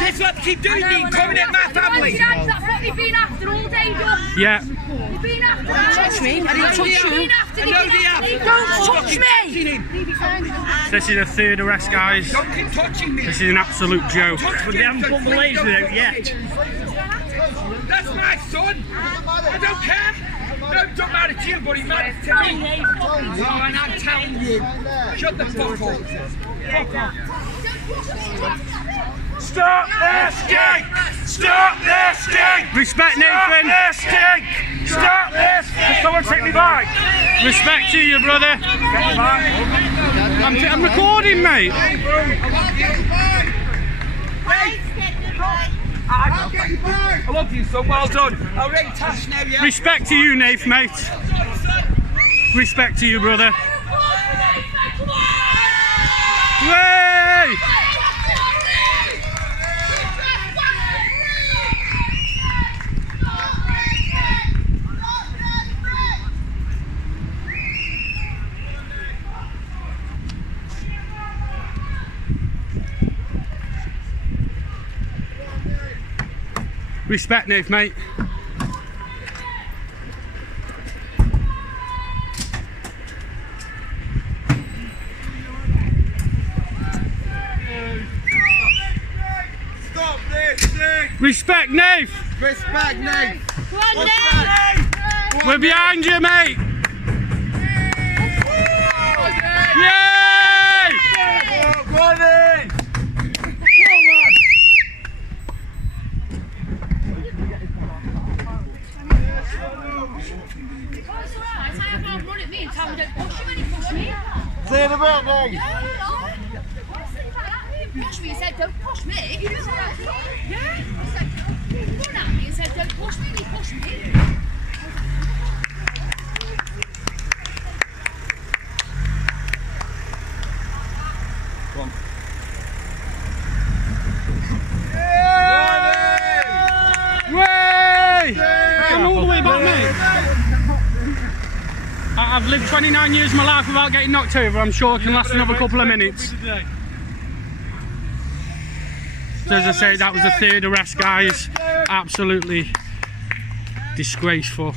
That's what they keep doing, you coming at my family. That's what they've been after all day, Doug. Yeah. They've been after us. Touch me, I didn't touch you. Don't touch me! This is the third arrest, guys. Don't keep touching me. This is an absolute joke. But they haven't put the lasers out yet. That's my son. I don't care. No, it don't matter to you, but he matters to me. No, and I'm telling you. Shut the fuck up. Fuck off. Stop their stink! Stop their stink! Respect, Nathan. Stop their stink! Stop this! Can someone take me back? Respect to you, brother. Get me back. I'm recording, mate. I love you, son. Well done. I'll ring Tash now, yeah? Respect to you, Nath, mate. Respect to you, brother. Way! Respect, Nath, mate. Stop this thing! Respect, Nath! Respect, Nate! Come on, Nate! We're behind you, mate! Yay! Go on in! See you in a bit, Nate! Push me and said, don't push me. You didn't say that. Yeah. He said, run at me and said, don't push me. And he pushed me. Go on. Way! Come all the way back, mate. I've lived 29 years of my life without getting knocked over. I'm sure it can last another couple of minutes. So as I say, that was the third arrest, guys. Absolutely disgraceful.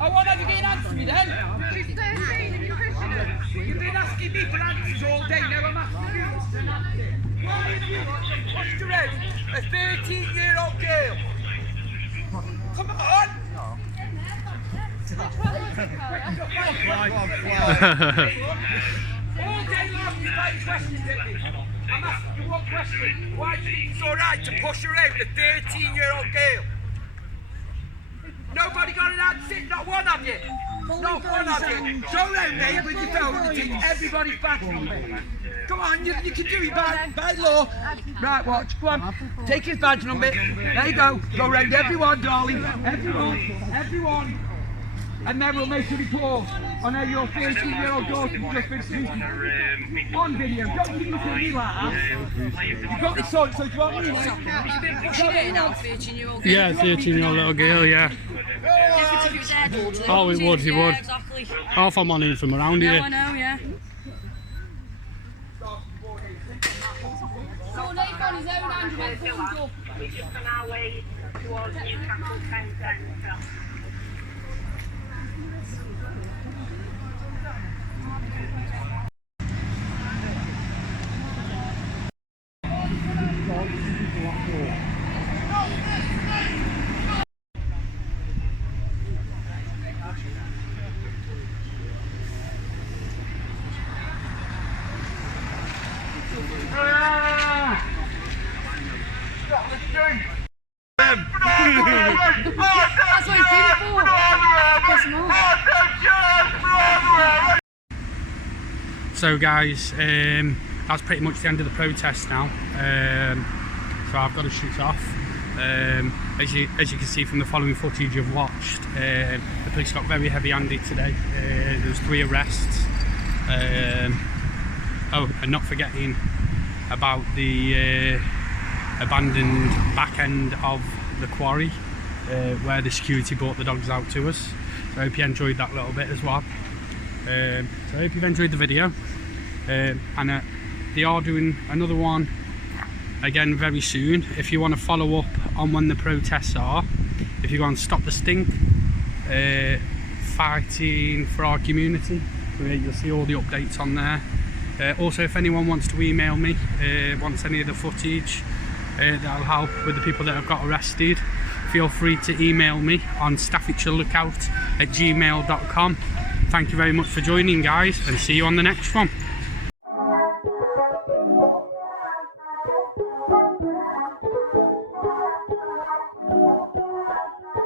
I want her to get an answer me then. She's 13 and you're pushing her. You've been asking me for answers all day, now I'm asking you what's an answer. Why have you pushed around a 13-year-old girl? Come on! All day long you've got questions at me. I'm asking you one question. Why do you think it's alright to push around a 13-year-old girl? Nobody got an answer, not one of you. Not one of you. Go round there with your phone and take everybody's badge from me. Come on, you can do it by law. Right, watch, go on. Take his badge from it. There you go. Go round everyone, darling. Everyone. And then we'll make a report on how your 13-year-old daughter just been seen on video. Don't leave it to me like that. You've got the son, so do you want me now? You've been pushing it now, 13-year-old girl. Yeah, 13-year-old little girl, yeah. Oh, it would, he would. Yeah, exactly. Half I'm on him from around here. No, I know, yeah. So Nate on his own hand went thumbs up. We're just on our way towards Newcastle Town Centre. That's what he's doing it for. Piss him off. So guys, that's pretty much the end of the protest now. So I've got to shoot off. As you can see from the following footage you've watched, the police got very heavy-handed today. There was 3 arrests. Oh, and not forgetting about the abandoned back end of the quarry, where the security brought the dogs out to us. So I hope you enjoyed that little bit as well. So I hope you've enjoyed the video, and they are doing another one again very soon. If you want to follow up on when the protests are, if you go on Stop the Stink, fighting for our community, you'll see all the updates on there. Also, if anyone wants to email me, wants any of the footage that'll help with the people that have got arrested, feel free to email me on Staffordshirelookout@gmail.com. Thank you very much for joining, guys, and see you on the next one.